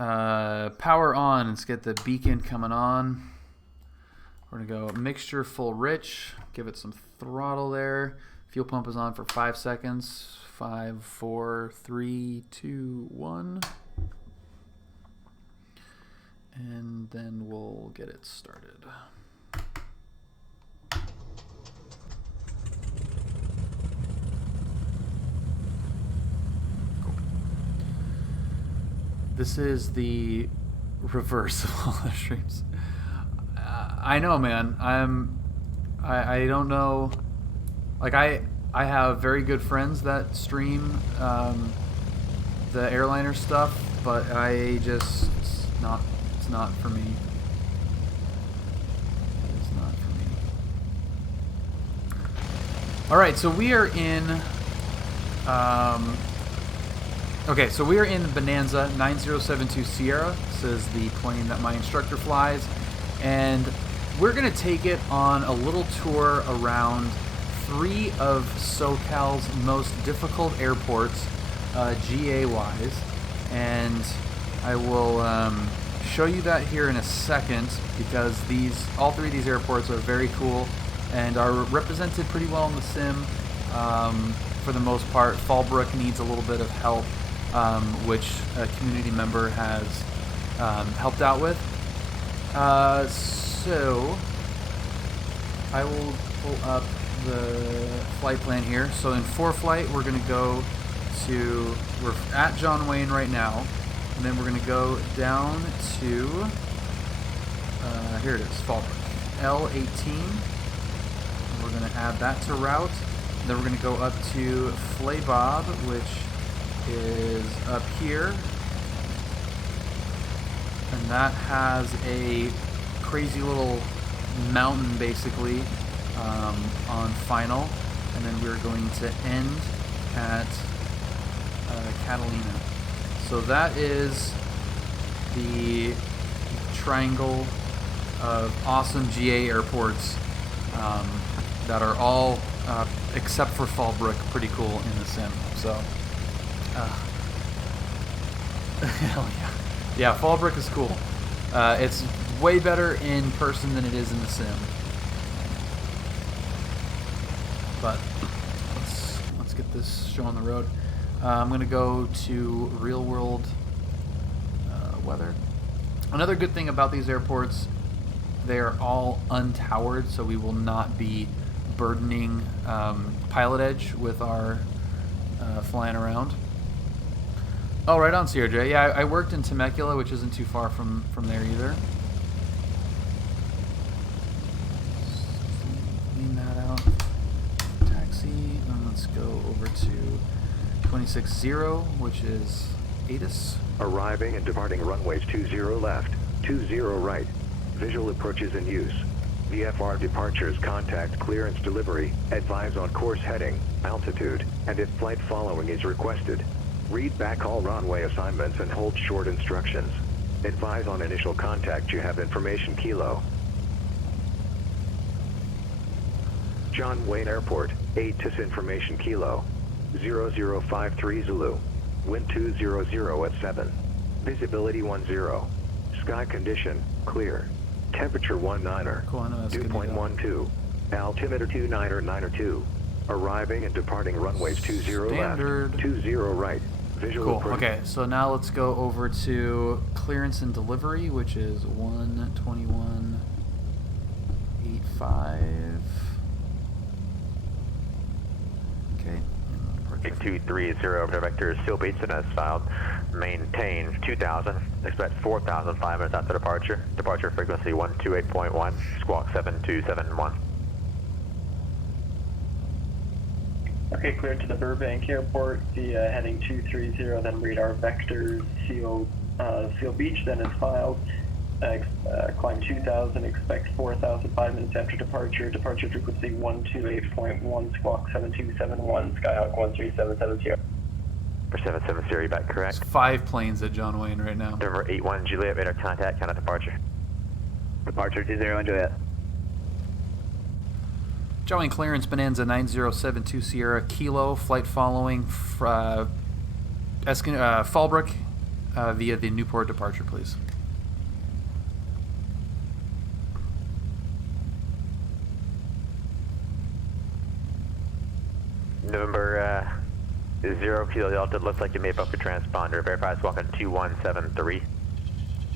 Power on. Let's get the beacon coming on. We're going to go mixture full rich. Give it some throttle there. Fuel pump is on for 5 seconds. 5, 4, 3, 2, 1. And then we'll get it started. Cool. This is the reverse of all the streams. I know, man. I don't know. Like I have very good friends that stream the airliner stuff, but it's not for me. It's not for me. All right, so we are in. Okay, so we are in the Bonanza 9072 Sierra. This is the plane that my instructor flies, and we're gonna take it on a little tour around 3 of SoCal's most difficult airports, GA-wise, and I will show you that here in a second because all 3 of these airports are very cool and are represented pretty well in the sim for the most part. Fallbrook needs a little bit of help, which a community member has helped out with. So I will pull up the flight plan here. So in ForeFlight, we're going to we're at John Wayne right now, and then we're going to go down to, here it is, Fallbrook, L18. And we're going to add that to route. And then we're going to go up to Flaybob, which is up here. And that has a crazy little mountain, basically, on final, and then we're going to end at Catalina. So that is the triangle of awesome GA airports that are all, except for Fallbrook, pretty cool in the sim. So, hell yeah. Yeah, Fallbrook is cool. It's way better in person than it is in the sim. But let's get this show on the road. I'm going to go to real world weather. Another good thing about these airports, they are all untowered, so we will not be burdening PilotEdge with our flying around. Oh, right on, CRJ. Yeah, I worked in Temecula, which isn't too far from there either. Clean that out. Taxi. And let's go over to 260, which is ATC. Arriving and departing runways 20 left, 20 right. Visual approaches in use. VFR departures, contact clearance delivery, advise on course heading, altitude, and if flight following is requested. Read back all runway assignments and hold short instructions. Advise on initial contact you have information Kilo. John Wayne Airport, ATC information Kilo. 0053 Zulu. Wind 200 at 7. Visibility 10. Sky condition, clear. Temperature 19er. Cool, I know that's 2.12. Altimeter 29er. Arriving and departing runways 20 Standard. left, 20 right. Visual Cool. Okay, so now let's go over to clearance and delivery, which is 121.85. Okay. 8230 over vector Seal Beach and as filed. Maintain 2000. Expect 4,000 5 minutes after departure. Departure frequency 128.1. Squawk 7271. Okay, clear to the Burbank Airport, the heading 230, then radar vectors, Seal Beach, then is filed. Climb 2000, expect 4,000 5 minutes after departure. Departure frequency 128.1, squawk 7271, Skyhawk 13770. For 770, back correct. There's 5 planes at John Wayne right now. Denver 81 Juliet, radar contact, count of departure. Departure 20 Juliet. John Wayne clearance, Bonanza 9072 Sierra Kilo, flight following Fallbrook, via the Newport departure, please. November 0 Kilo Delta, it looks like you may have up your transponder. Verify squawk on 2173.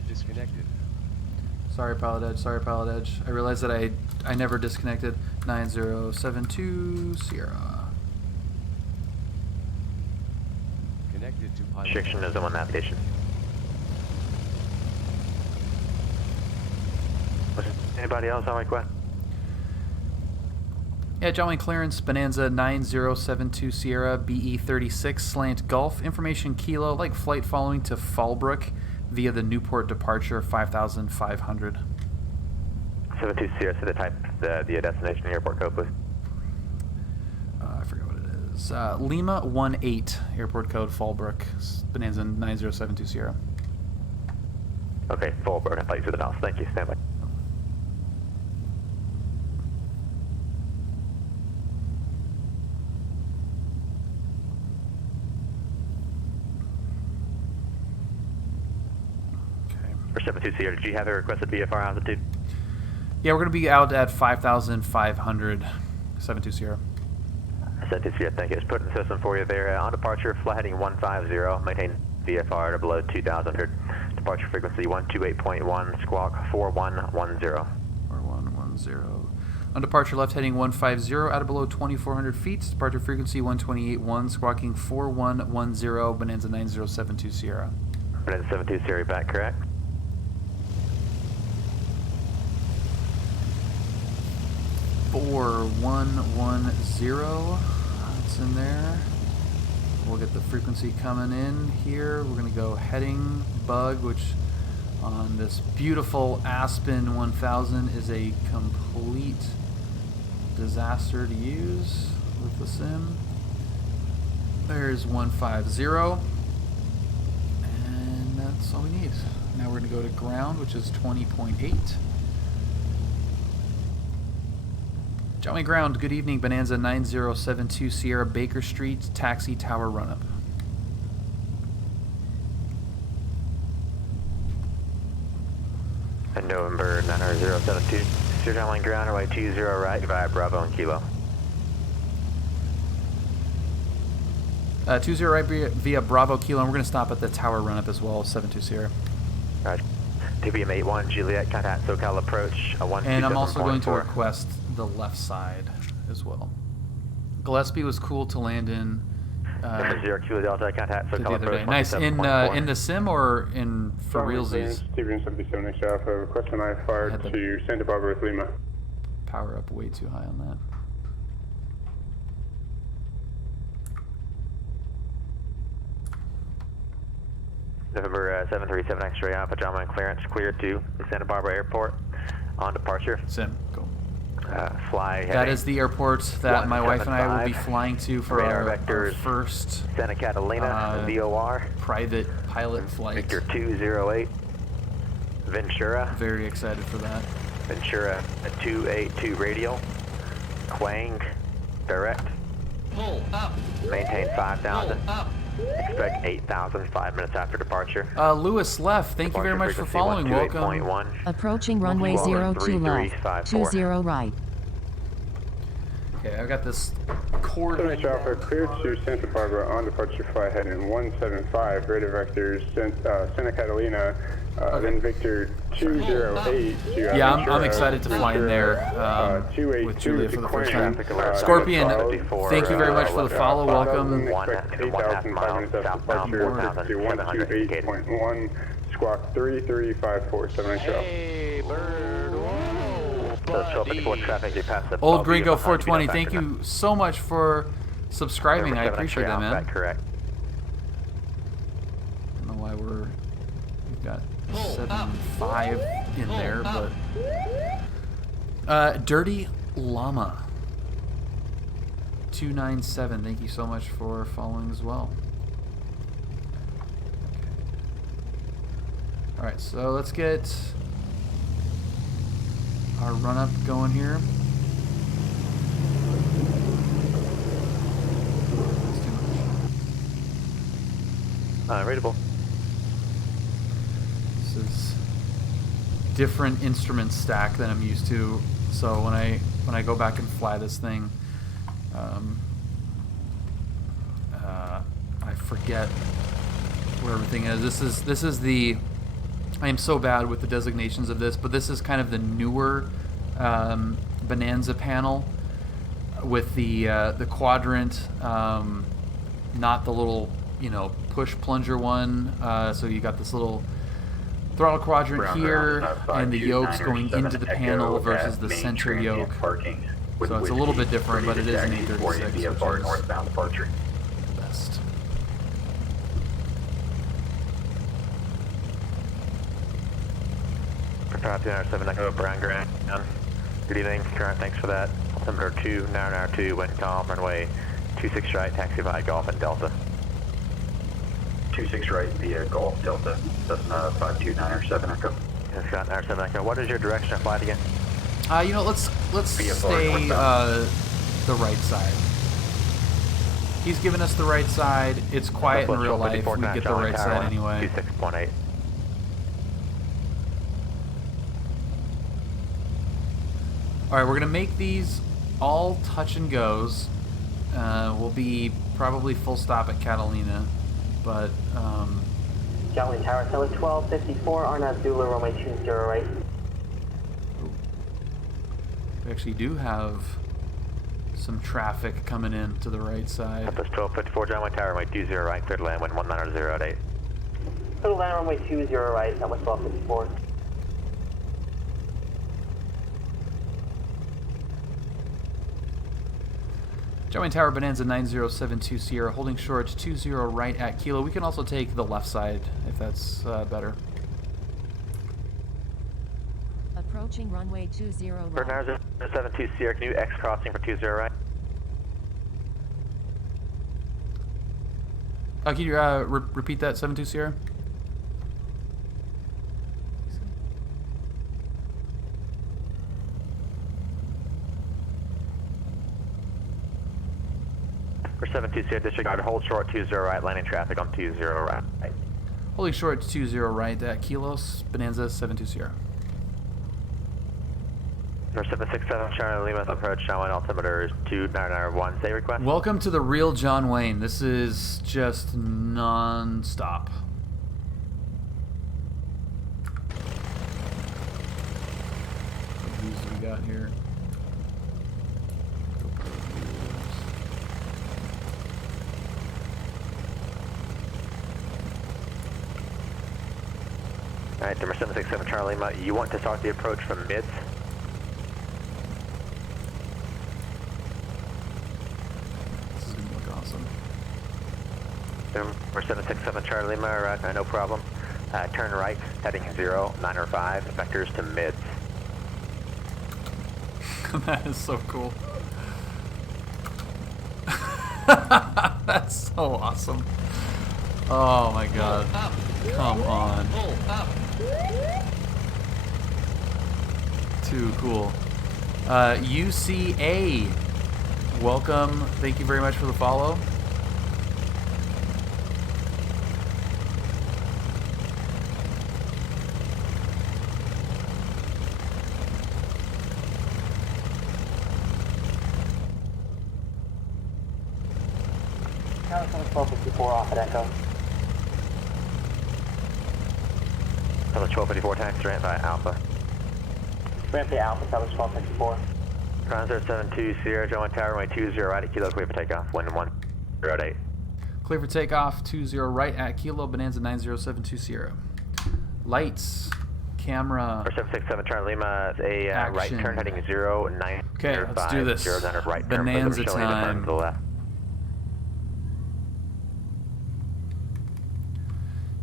Disconnected. Sorry, PilotEdge. Sorry, PilotEdge. I realized that I never disconnected. 9072 Sierra. Connected to pilot. Restriction is on navigation. Anybody else on request? Yeah, John Wayne clearance, Bonanza 9072 Sierra, BE36 slant Gulf. Information Kilo, like flight following to Fallbrook via the Newport departure 5500. 72 Sierra, so the type, the destination airport code, please. I forget what it is. Lima 18, airport code Fallbrook, Bonanza 9072 Sierra. Okay, Fallbrook, I'll flight through the house. Thank you, stand by. For 72 Sierra, did you have a requested VFR altitude? Yeah, we're going to be out at 5500, 72 Sierra. 72 Sierra, thank you. It's put in the system for you there. On departure, flight heading 150, maintain VFR to below 2000. Departure frequency 128.1, squawk 4110. 4110. On departure, left heading 150, out of below 2400 feet. Departure frequency 128.1, squawking 4110, Bonanza 9072 Sierra. Bonanza 72 Sierra, back correct? 4110. That's in there. We'll get the frequency coming in here. We're going to go heading bug, which on this beautiful Aspen 1000 is a complete disaster to use with the sim. There's 150. And that's all we need. Now we're going to go to ground, which is 20.8. Johnny Ground, good evening, Bonanza 9072 Sierra Baker Street, taxi tower run-up. And November 90072, Sierra John Wayne Ground, runway 20 right, via Bravo and Kilo. 20 right via Bravo Kilo, and we're going to stop at the tower run-up as well, 72 Sierra. Alright, TBM 81, Juliet, contact SoCal approach, 127.4. And I'm also going to request the left side as well. Gillespie was cool to land in Number 0 Kilo Delta, contact the SoCal other approach, day. Nice. In the sim or in for realsies? Steven 77 Extra Alpha, request an IFR to Santa Barbara with Lima. Power up way too high on that. November 737 X-ray Alpha, John Wayne clearance, clear to the Santa Barbara Airport. On departure. Sim, go. Fly. That is the airport that my wife and I will be 175. flying to for our first Santa Catalina, VOR. private pilot flight. Victor 208. Ventura. Very excited for that. Ventura 282 radial. Quang. Direct. Pull up. Maintain 5,000. Pull up. Expect 8,000 5 minutes after departure. Lewis Left, thank you very much for following. Welcome. Approaching runway 02 left, 20 right. Okay, I've got this cord. 7 Extra Alpha, clear to Santa Barbara on departure flight heading 175, radar vectors Santa Catalina, then Victor 208. Yeah, I'm excited to fly in there with Julia for the first time. Scorpion, thank you very much for the follow. Welcome. 8,000 miles southbound 128.1, squawk 3354, 7 Extra Alpha. Hey, bird. Whoa, Traffic, you passed the Old Gringo 420, thank you so much for subscribing. I appreciate that, man. Correct. I don't know why we've got 7.5 in there, but Dirty Llama 297, thank you so much for following as well. Okay. All right, so let's get our run up going here. Rateable. This is different instrument stack than I'm used to. So when I go back and fly this thing, I forget where everything is. This is the. I am so bad with the designations of this, but this is kind of the newer Bonanza panel with the quadrant, not the little push plunger one. So you got this little throttle quadrant here, and the yokes going into the panel versus the center yoke. So it's a little bit different, but it is an 836, which is northbound departure. the best. Prepare 207 Echo, Brown Grand. Good evening, current, thanks for that. Altimeter 2992, wind calm, runway 26 right, taxi by Golf and Delta. 26 right via Golf Delta, Cessna 52907 Echo. Yes, got 97 Echo. What is your direction of flight again? Let's stay the right side. He's given us the right side. It's quiet in real life. We get the right side anyway. 26.8. Alright, we're going to make these all touch and goes. We'll be probably full stop at Catalina, but... Jolly Tower, so 1254, Arnav Zulu, runway 20 right. we actually do have some traffic coming in to the right side. That's 1254, John Wayne Tower, runway 20 right, clear to land, wind 190 Total land runway 20 right, that was 1254. Joey Tower, Bonanza 9072 Sierra, holding short 20 right at Kilo. We can also take the left side if that's better. Approaching runway 20 right. Bernard 072 Sierra, can you X crossing for 20 right? Can you repeat that, 72 Sierra? For 72 Sierra, disregard, hold short 20 right, landing traffic on 20 right. Holding short 20 right at Kilos, Bonanza 72 Sierra. For 767 Charlie Lima, approach John Wayne, altimeter is 2991, say request. Welcome to the real John Wayne. This is just non-stop. What views do we got here? Alright, number 767 Charlie Lima, you want to start the approach from mids? This is going to look awesome. Number 767 Charlie Lima, right, no problem. Turn right, heading 0, 9 or 5, vectors to mids. That is so cool. That's so awesome. Oh my god. Come on. Too cool. UCA, welcome. Thank you very much for the follow. Tower 1254 off at Echo. That was 1254, taxi ramp by Alpha. Ramp to Alpha, that was 1254. Ground 072 Sierra, John Wayne Tower, runway 20 right at Kilo, clear for takeoff, wind 108. Clear for takeoff, 20 right at Kilo, Bonanza 9072 Sierra. Lights, camera. For 767 Charlie Lima, it's a right Action. turn heading 0, 9, Okay, let's do this. 0, 9 right turn. Bonanza Showing the front time. to the left.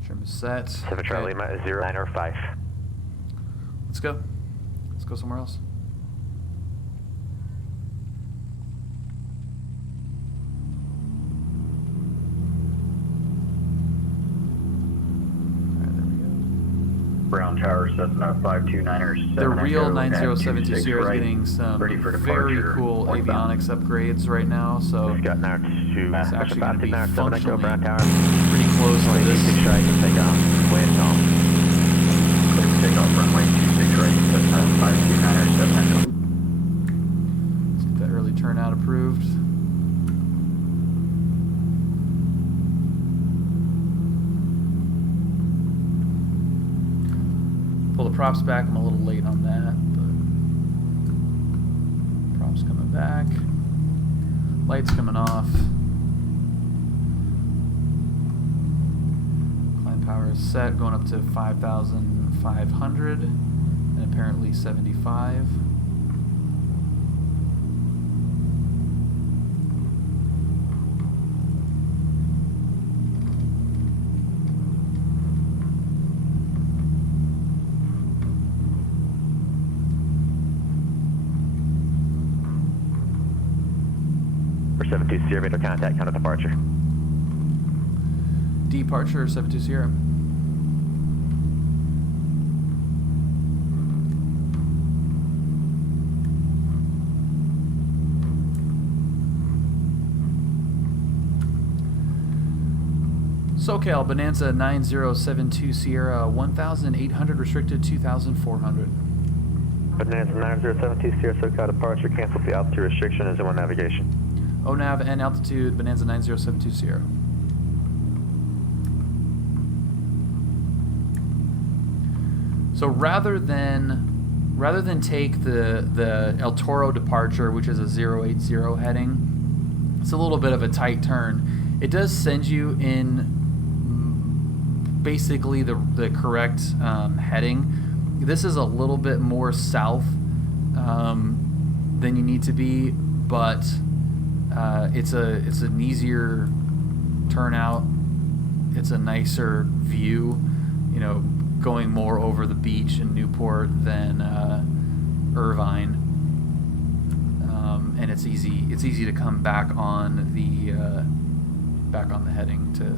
Trim is set. 7 Charlie Lima, 0, 9 or 5. Let's go. Let's go somewhere else. Alright, there we go. Brown Tower, Cessna 529er. The real 9072 Sierra is getting some very cool avionics upgrades right now, so We've got now to it's actually going to be 7 Echo, Brown Tower. functioning pretty close to this. 26 right, take off, wind calm. pull the props back. I'm a little late on that, but props coming back. Lights coming off. Climb power is set, going up to 5,500 and apparently 75. For 72 Sierra, radar contact, counter departure. Departure 72 Sierra. SoCal, Bonanza 9072 Sierra, 1,800 restricted, 2,400. Bonanza 9072 Sierra, SoCal departure, cancel the altitude restriction and zone 1 navigation. ONAV and altitude, Bonanza 9072 Sierra. So rather than take the El Toro departure, which is a 080 heading, it's a little bit of a tight turn. It does send you in basically the correct heading. This is a little bit more south than you need to be, but it's an easier turnout. It's a nicer view, you know, going more over the beach in Newport than Irvine, and it's easy to come back on the heading to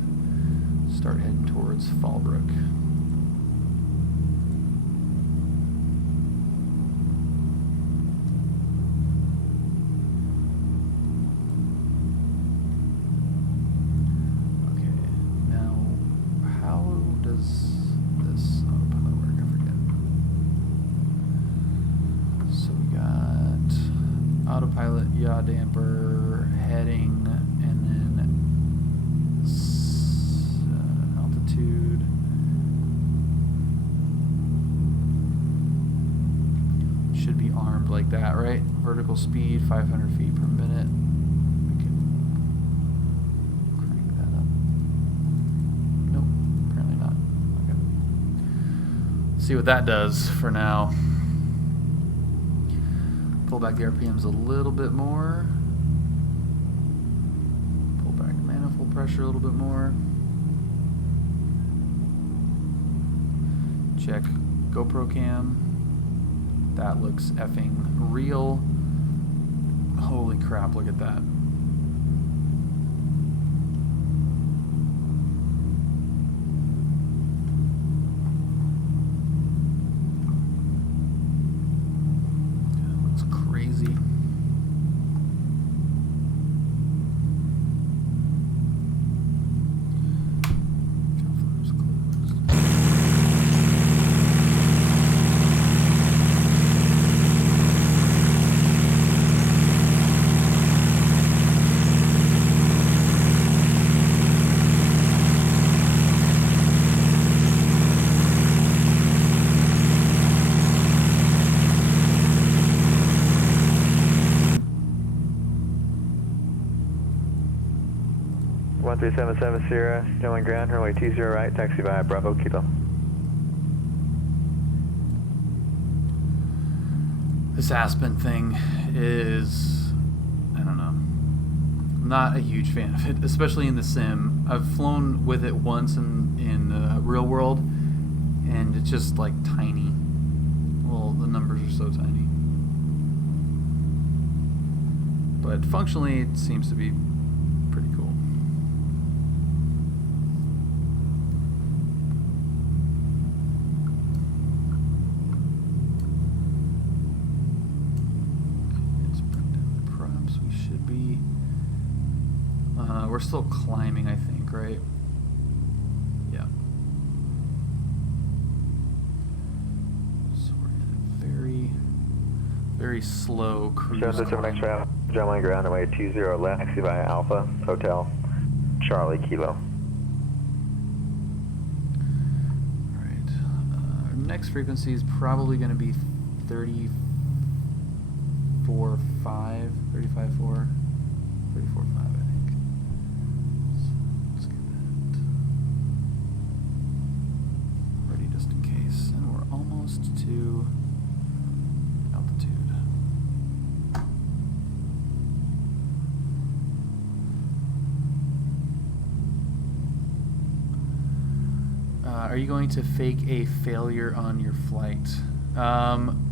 start heading towards Fallbrook. Autopilot, yaw damper, heading, and then altitude. Should be armed like that, right? Vertical speed, 500 feet per minute. We can crank that up. Nope, apparently not. Okay. Let's see what that does for now. Pull back the RPMs a little bit more. Pull back manifold pressure a little bit more. Check GoPro cam. That looks effing real. Holy crap, look at that. Crazy. One 377 Sierra, still on ground, runway 20 right, taxi via Bravo Kilo. This Aspen thing is, I don't know, I'm not a huge fan of it, especially in the sim. I've flown with it once in real world, and it's just like tiny. Well, the numbers are so tiny. But functionally, it seems to be pretty cool. Let's bring down the props. We should be. We're still climbing, I think, right? Yeah. So we're in a very, very slow cruise. Climb. Gentlemen, ground away 20 left, taxi via Alpha, Hotel, Charlie Kilo. Alright. next frequency is probably going to be 34.5, 35.4, 34.5, I think. So let's get that ready just in case. And we're almost to altitude. Are you going to fake a failure on your flight?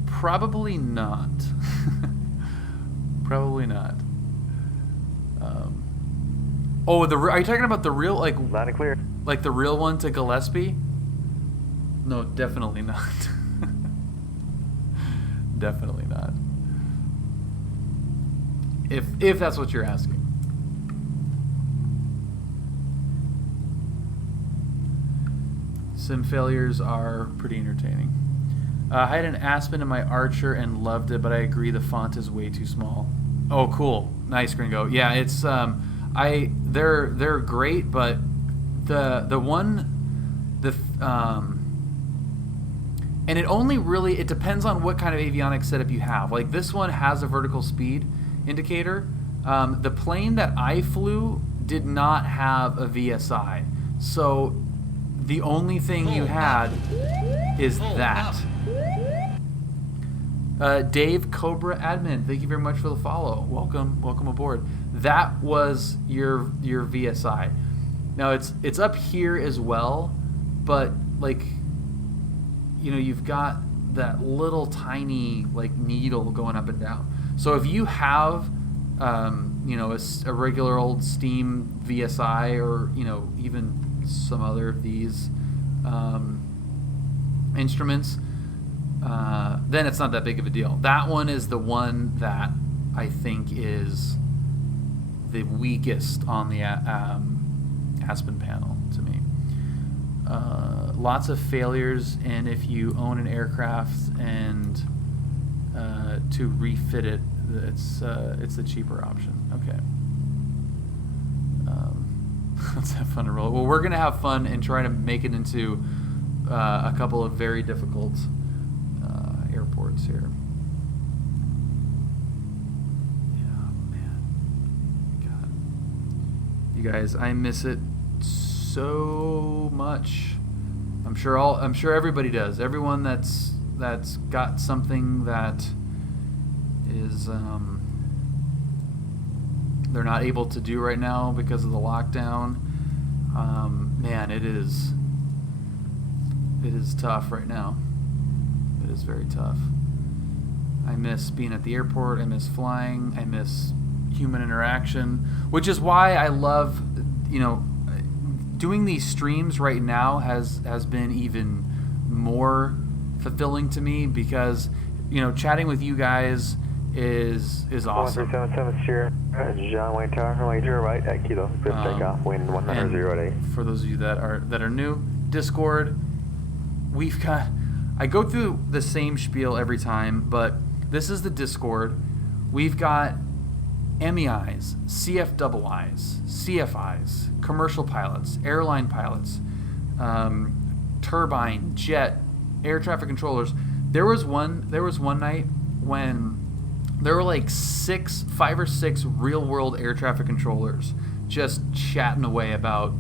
Probably not. Probably not. Oh, are you talking about the real, like, Loud and clear. like the real one to Gillespie? No, definitely not. Definitely not. If that's what you're asking. Sim failures are pretty entertaining. I had an Aspen in my Archer and loved it, but I agree the font is way too small. Oh, cool. Nice, Gringo. Yeah, it's they're great, but and it only really, it depends on what kind of avionics setup you have. Like this one has a vertical speed indicator. The plane that I flew did not have a VSI, so the only thing you had is that. Dave Cobra Admin, thank you very much for the follow. Welcome aboard. That was your VSI. Now it's up here as well, but like, you know, you've got that little tiny like needle going up and down. So if you have you know, a regular old Steam VSI, or you know, even some other of these instruments, then it's not that big of a deal. That one is the one that I think is the weakest on the Aspen panel to me. Lots of failures, and if you own an aircraft and to refit it, it's the cheaper option. Okay. Let's have fun to roll. Well, we're gonna have fun and try to make it into a couple of very difficult airports here. Yeah, man. God. You guys, I miss it so much. I'm sure everybody does. Everyone that's got something that is they're not able to do right now because of the lockdown. Man, it is tough right now. It is very tough. I miss being at the airport. I miss flying. I miss human interaction, which is why I love, you know, doing these streams right now has been even more fulfilling to me, because, you know, chatting with you guys is awesome. 1377 Sierra, John Wayne Tower, runway 0 right at Kilo, good takeoff, wind 100 for those of you that are new, Discord, we've got, I go through the same spiel every time, but this is the Discord. We've got MEIs, CFIIs, CFIs, commercial pilots, airline pilots, turbine, jet, air traffic controllers. There was one night when there were like 5 or 6 real world air traffic controllers just chatting away about,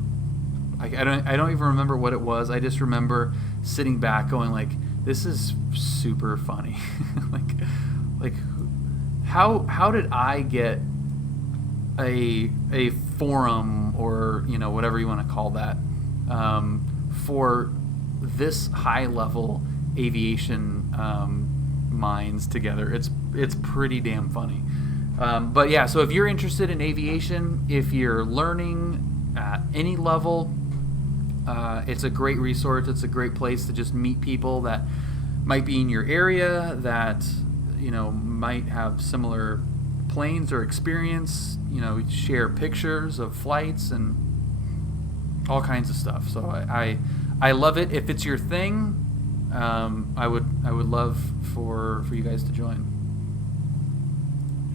I don't even remember what it was. I just remember sitting back going like, this is super funny. like how did I get a forum, or you know, whatever you want to call that, for this high level aviation minds together? It's pretty damn funny. But yeah, so if you're interested in aviation, if you're learning at any level, it's a great resource. It's a great place to just meet people that might be in your area, that, you know, might have similar planes or experience, you know, share pictures of flights and all kinds of stuff. So I love it. If it's your thing, I would love for you guys to join.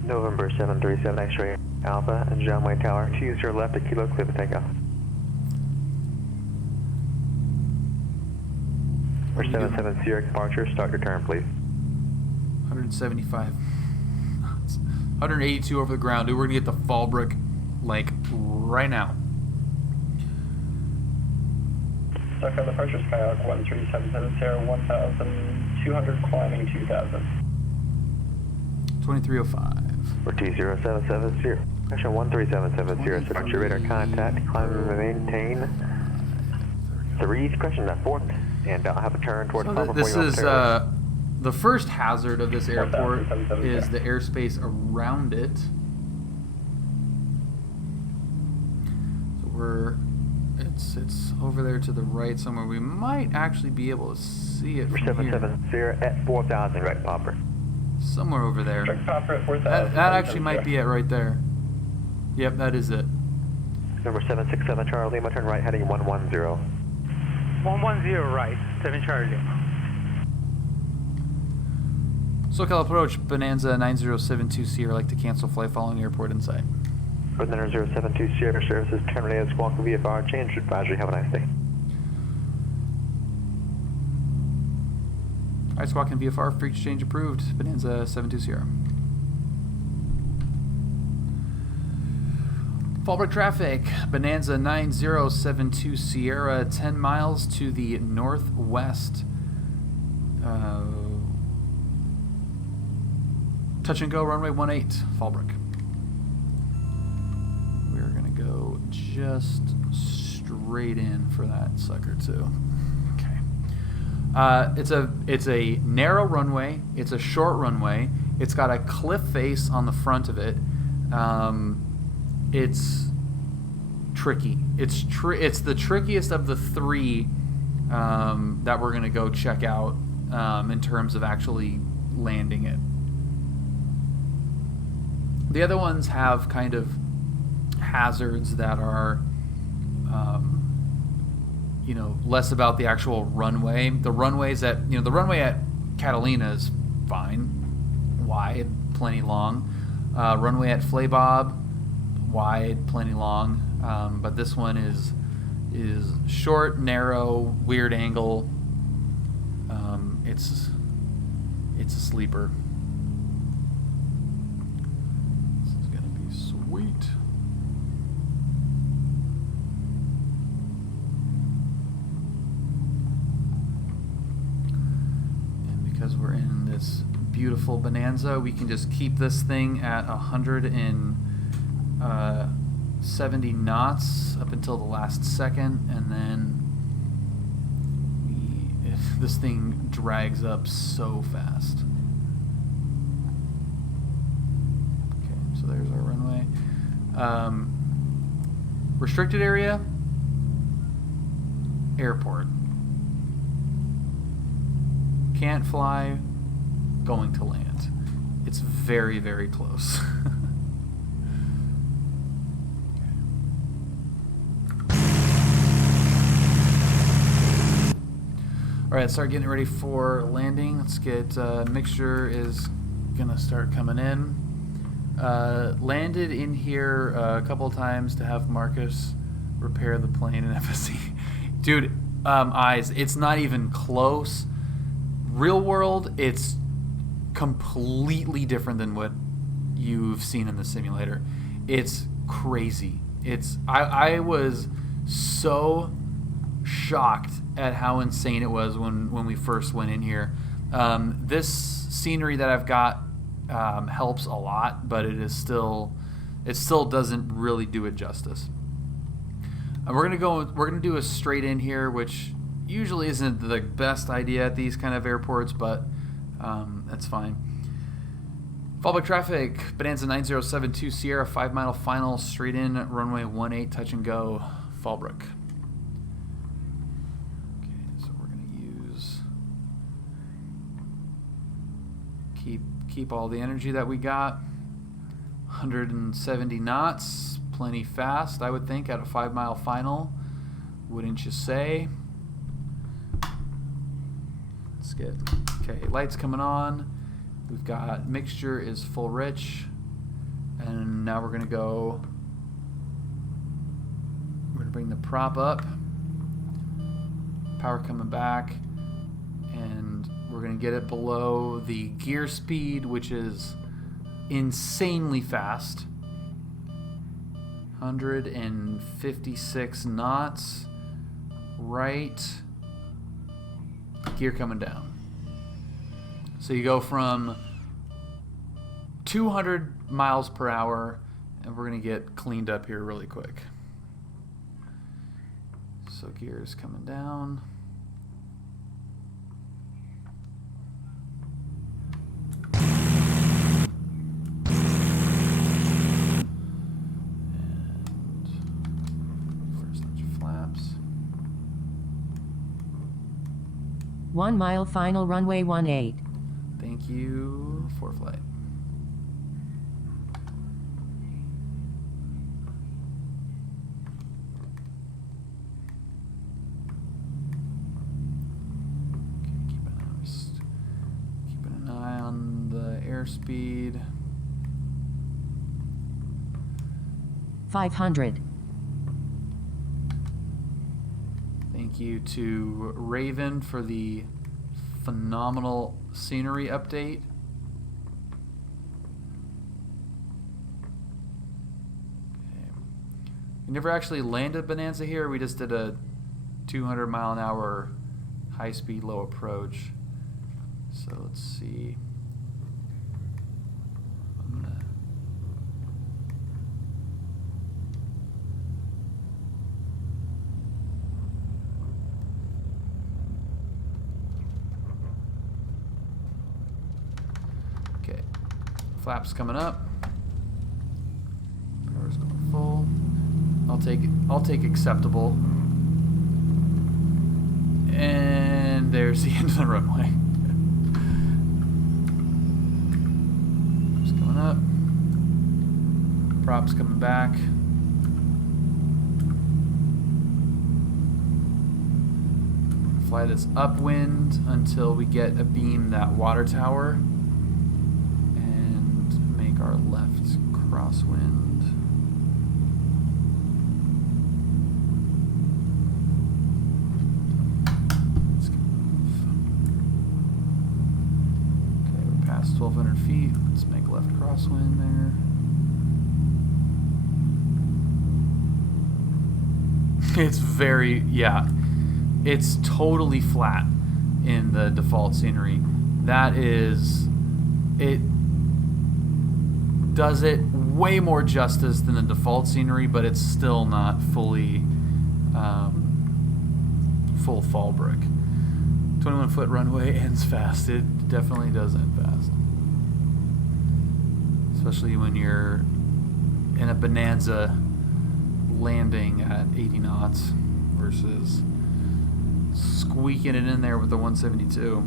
November 737 X-ray Alpha and John Wayne Tower, 20 left at Kilo, clear for takeoff. What are you doing? 77 Sierra departure, start your turn, please. 175. 182 over the ground, dude. We're gonna get the Fallbrook, like, right now. SoCal departures kayak 1377 Sierra 1200 climbing 2000. 2305. For 2077 Sierra. Question 1377 Sierra, departure radar contact, climb and maintain. 3, question that 4th, and I'll have a turn towards So this is the first hazard of this airport is the airspace around it. So it's over there to the right somewhere. We might actually be able to see it from here. 77 Sierra at 4000, right popper. Somewhere over there. Direct popper at 4000. That actually might be it right there. Yep, that is it. Number 767 Charlie Lima, turn right heading 110. 110 right, 7 Charlie. SoCal approach, Bonanza 9072 Sierra, like to cancel flight following airport inside. Coordinator 072 Sierra services terminated, squawk VFR, change advisory, have a nice day. Alright, squawk and VFR, free exchange approved, Bonanza 72 Sierra. Fallbrook traffic, Bonanza 9072 Sierra, 10 miles to the northwest. Touch and go, runway 18, Fallbrook. We're gonna go just straight in for that sucker too. Okay. It's a narrow runway. It's a short runway. It's got a cliff face on the front of it. It's tricky. It's the trickiest of the 3 that we're gonna go check out in terms of actually landing it. The other ones have kind of hazards that are, less about the actual runway. The runways the runway at Catalina is fine, wide, plenty long. Runway at Flaybob, wide, plenty long. But this one is short, narrow, weird angle. It's a sleeper. Sweet. And because we're in this beautiful Bonanza, we can just keep this thing at 170 knots up until the last second, and then this thing drags up so fast. So there's our runway. Restricted area, airport. Can't fly, going to land. It's very, very close. Alright, start getting ready for landing. Let's get, mixture is gonna start coming in. Landed in here a couple of times to have Marcus repair the plane in FSC. Dude, eyes, it's not even close. Real world, it's completely different than what you've seen in the simulator. It's crazy. I was so shocked at how insane it was when we first went in here. This scenery that I've got helps a lot, but it still doesn't really do it justice. We're gonna do a straight in here, which usually isn't the best idea at these kind of airports, but that's fine. Fallback traffic, Bonanza 9072 Sierra, 5 mile final, straight in, runway 18, touch and go, Fallbrook. Okay, so we're gonna use keep all the energy that we got. 170 knots, plenty fast, I would think, at a 5 mile final. Wouldn't you say? Let's get, okay, lights coming on. We've got mixture is full rich. And now we're gonna bring the prop up. Power coming back. And we're going to get it below the gear speed, which is insanely fast. 156 knots. Right. Gear coming down. So you go from 200 miles per hour, and we're going to get cleaned up here really quick. So gear is coming down. And first let your flaps. 1 mile final runway 18. Thank you for flight. Keeping an eye on the airspeed. 500. Thank you to Raven for the phenomenal scenery update. Okay. We never actually landed Bonanza here. We just did a 200 mile an hour high speed low approach. So let's see. Okay, flaps coming up. Power's going full. I'll take acceptable. And there's the end of the runway. It's coming up. Props coming back. Fly this upwind until we get abeam that water tower and make our left crosswind. Let's go. Okay, we're past 1,200 feet. Let's make left crosswind there. It's very, yeah. It's totally flat in the default scenery. That is, it does it way more justice than the default scenery, but it's still not fully full fall brick. 21-foot runway ends fast. It definitely does end fast. Especially when you're in a Bonanza landing at 80 knots versus squeaking it in there with the 172.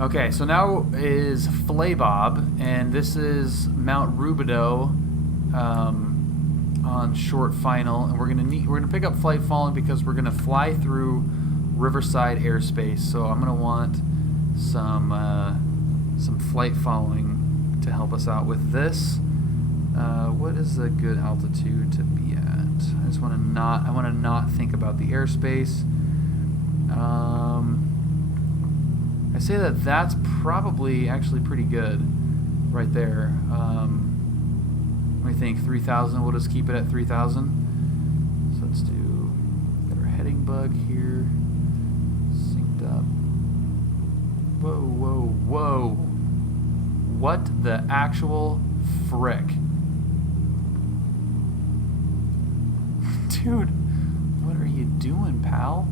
Okay, so now is Flaybob, and this is Mount Rubidoux on short final, and we're gonna pick up flight following because we're gonna fly through Riverside airspace. So I'm gonna want some flight following to help us out with this. What is a good altitude to be at? I just want to not think about the airspace. I say that's probably actually pretty good right there. What do you think? 3,000? We'll just keep it at 3,000. So let's get our heading bug here. Synced up. Whoa, whoa, whoa. What the actual frick? Dude, what are you doing, pal?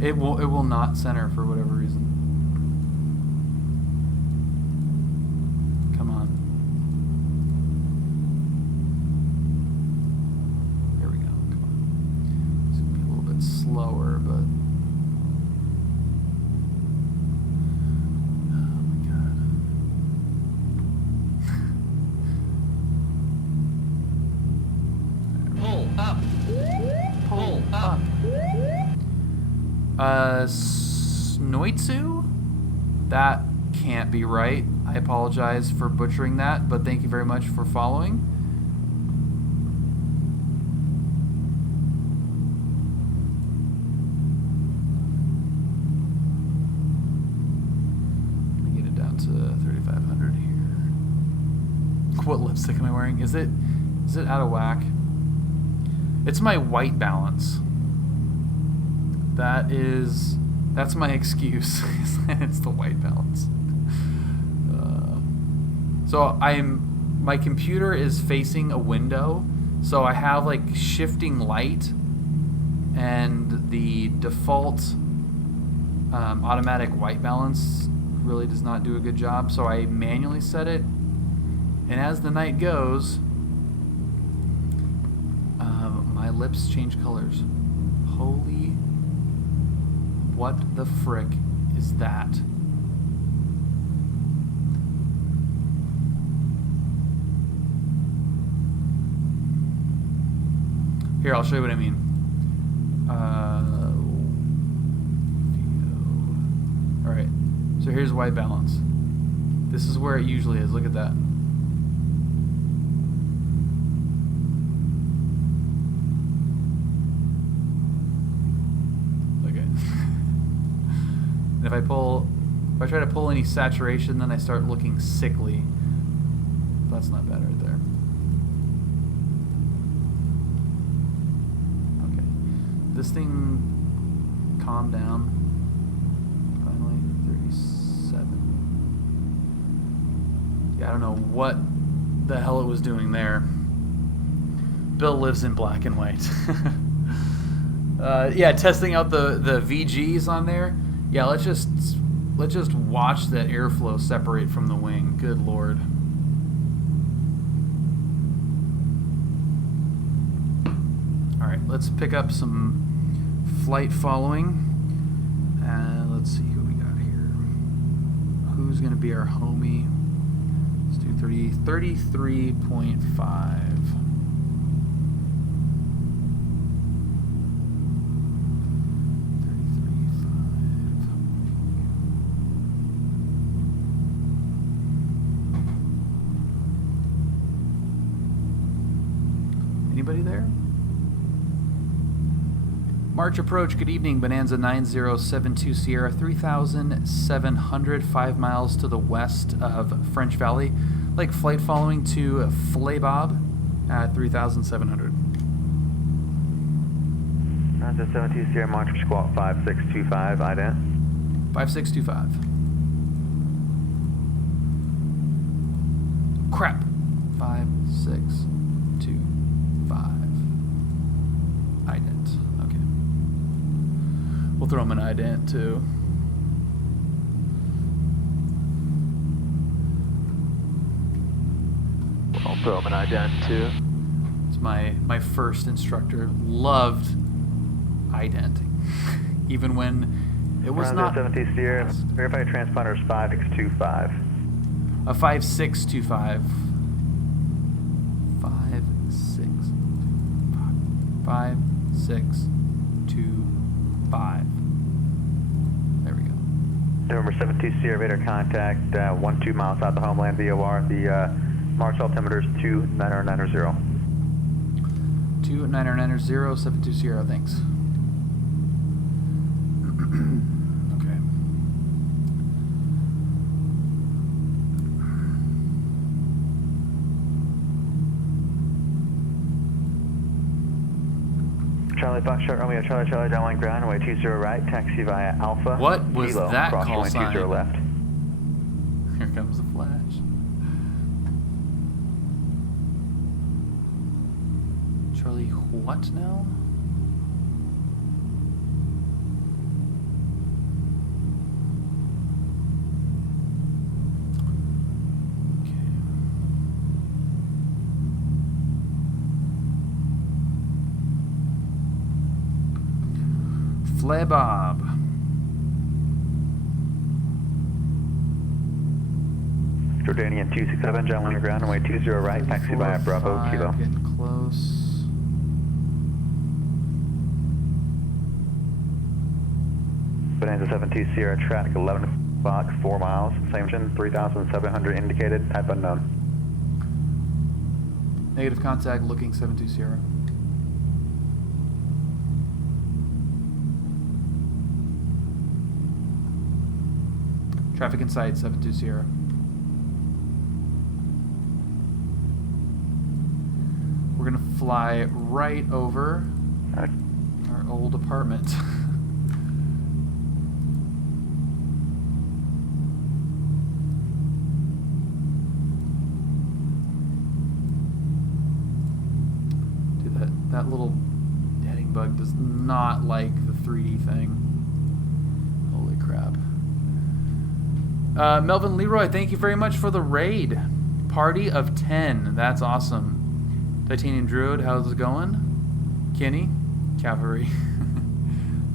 It will not center for whatever reason. Come on. There we go. Come on. It's gonna be a little bit slower, but Snoitsu? That can't be right. I apologize for butchering that, but thank you very much for following. Get it down to 3,500 here. What lipstick am I wearing? Is it out of whack? It's my white balance. That's my excuse. It's the white balance. So my computer is facing a window, so I have like shifting light, and the default automatic white balance really does not do a good job. So I manually set it, and as the night goes, my lips change colors. Holy, what the frick is that? Here, I'll show you what I mean. Alright, so here's white balance. This is where it usually is. Look at that. Look at it. And if I try to pull any saturation, then I start looking sickly. That's not bad right there. This thing calmed down. Finally, 37. Yeah, I don't know what the hell it was doing there. Bill lives in black and white. Yeah, testing out the VGs on there. Yeah, let's just watch that airflow separate from the wing. Good Lord. All right, let's pick up some flight following, and let's see who we got here. Who's going to be our homie? Let's do 33.5. Anybody there? March approach, good evening, Bonanza 9072 Sierra, 3,700, 5 miles to the west of French Valley. Like flight following to Flaybob at 3,700. Bonanza 72 Sierra, March for squawk 5625, ident. 5625. Crap. 5625. Ident. Okay. We'll throw him an ident too. I'll throw him an ident too. It's my first instructor. Loved identing. Even when it was not. 70 Sierra, verify transponder is 5625. A 5625. 5625. There we go. November 72 Sierra, radar contact 12 miles south of homeland VOR. The March altimeter is 29090. 29090, 72 Sierra, thanks. Okay. Charlie Foxtrot, Romeo Charlie Charlie, downwind ground, runway 20 right, taxi via Alpha. What was Kilo, that cross call runway sign? 20 left. Here comes the flash. Charlie, what now? Flaybob. Jordanian 267, John Wayne ground, runway 20 right, taxi via Bravo, Kilo. Getting close. Bonanza 72 Sierra, traffic 11 Fox, 4 miles. Same engine, 3,700 indicated, type unknown. Negative contact, looking 72 Sierra. Traffic in sight, 72 Sierra. We're gonna fly right over our old apartment. Dude, that little heading bug does not like the 3D thing. Holy crap. Melvin Leroy, thank you very much for the raid. Party of 10. That's awesome. Titanium Druid, how's it going? Kenny, cavalry.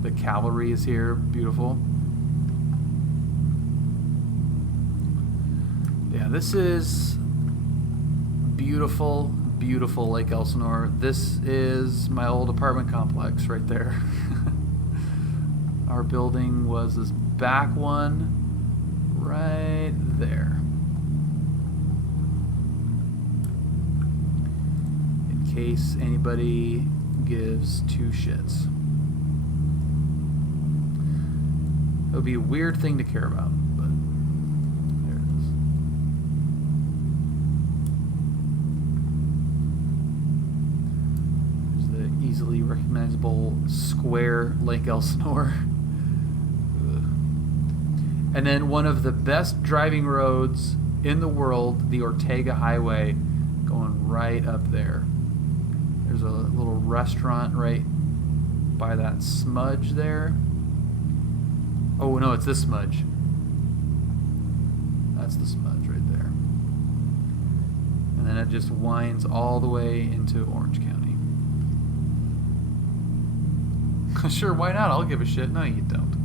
The cavalry is here. Beautiful. Yeah, this is beautiful, beautiful Lake Elsinore. This is my old apartment complex right there. Our building was this back one right there. In case anybody gives two shits. It would be a weird thing to care about, but there it is. There's the easily recognizable square Lake Elsinore. And then one of the best driving roads in the world, the Ortega Highway, going right up there. There's a little restaurant right by that smudge there. Oh no, it's this smudge. That's the smudge right there. And then it just winds all the way into Orange County. Sure, why not? I'll give a shit. No, you don't.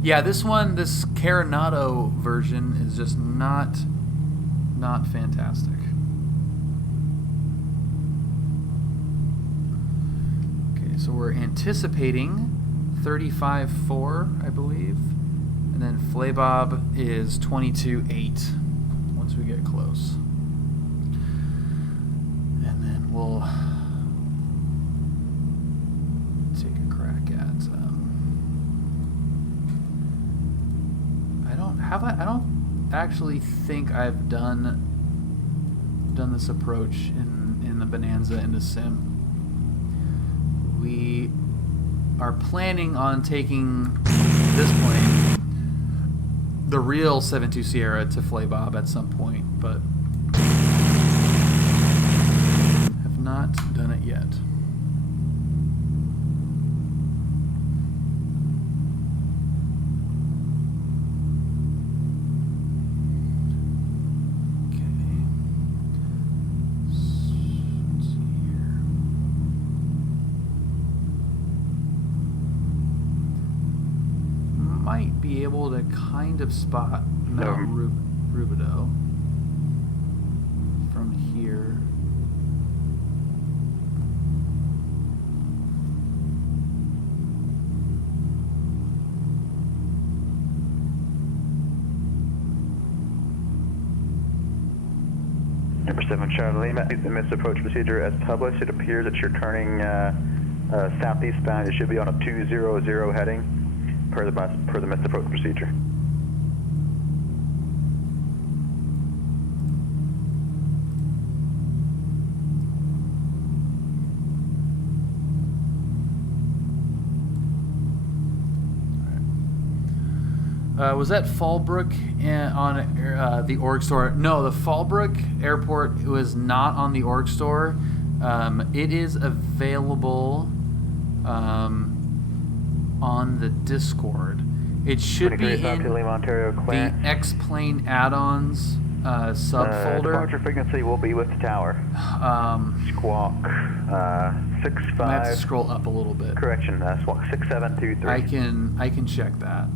Yeah, this one, this Coronado version is just not fantastic. Okay, so we're anticipating 35.4, I believe. And then Flaybob is 22.8 once we get close. And then we'll take a crack at I don't actually think I've done this approach in the Bonanza in the sim. We are planning on taking this plane, the real 72 Sierra, to Flaybob at some point, but have not done it yet. Be able to kind of spot Mount Rubidoux from here. Number 7 Charlie Lima, the missed approach procedure as published. It appears that you're turning southeast bound. You should be on a 200 heading. Per the missed approach procedure. Was that Fallbrook on the Org Store? No, the Fallbrook Airport was not on the Org Store. It is available on the Discord. It should be in the X-Plane add-ons subfolder. Departure frequency will be with the tower. Squawk 65. I have to scroll up a little bit. Correction, squawk 6723. I can check that,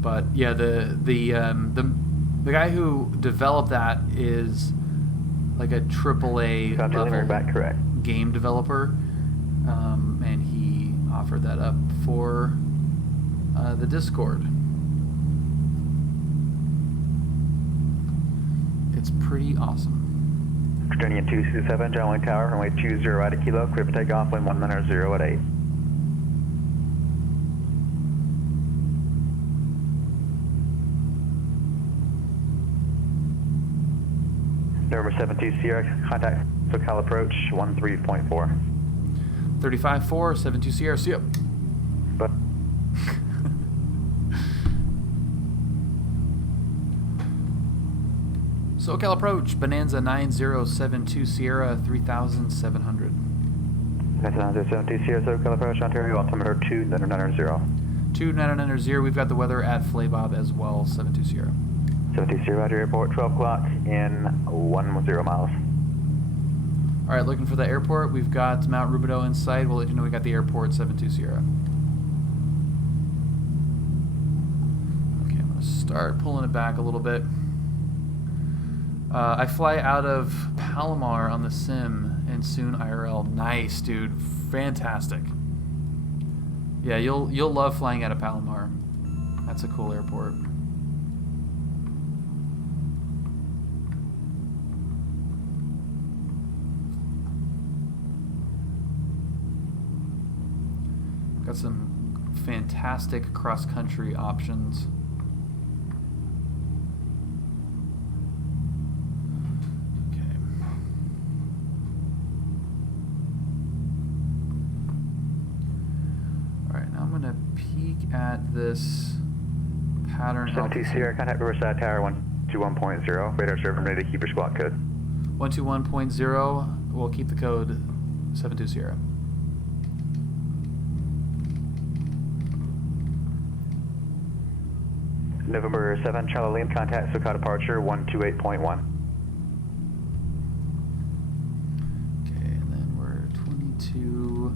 but yeah, the guy who developed that is like a AAA level back correct. game developer. And he offered that up for the Discord. It's pretty awesome. Virginia 227, John Wayne Tower, runway 20 right at Kilo, clear for takeoff, wind 190 at 8. November 72 Sierra, contact SoCal approach 13.4. 35-4, 72 Sierra, see ya. But SoCal approach, Bonanza 9072 Sierra, 3700. that's 972 Sierra, SoCal approach, Ontario, altimeter 2990. 2990, we've got the weather at Flaybob as well, 72 Sierra. 72 Sierra, Roger, airport, 12 o'clock in 10 miles. All right, looking for the airport. We've got Mount Rubidoux in sight. We'll let you know we got the airport, 72 Sierra. Okay, I'm going to start pulling it back a little bit. I fly out of Palomar on the sim and soon IRL. Nice, dude. Fantastic. Yeah, you'll love flying out of Palomar. That's a cool airport. Got some fantastic cross-country options. Okay. All right, now I'm going to peek at this pattern. 72 Sierra, contact Riverside Tower 121.0. Radar server ready to keep your squawk code. 121.0. We'll keep the code 72 Sierra. November 7, Charlie Lima, contact SoCal departure 128.1. Okay, and then we're 22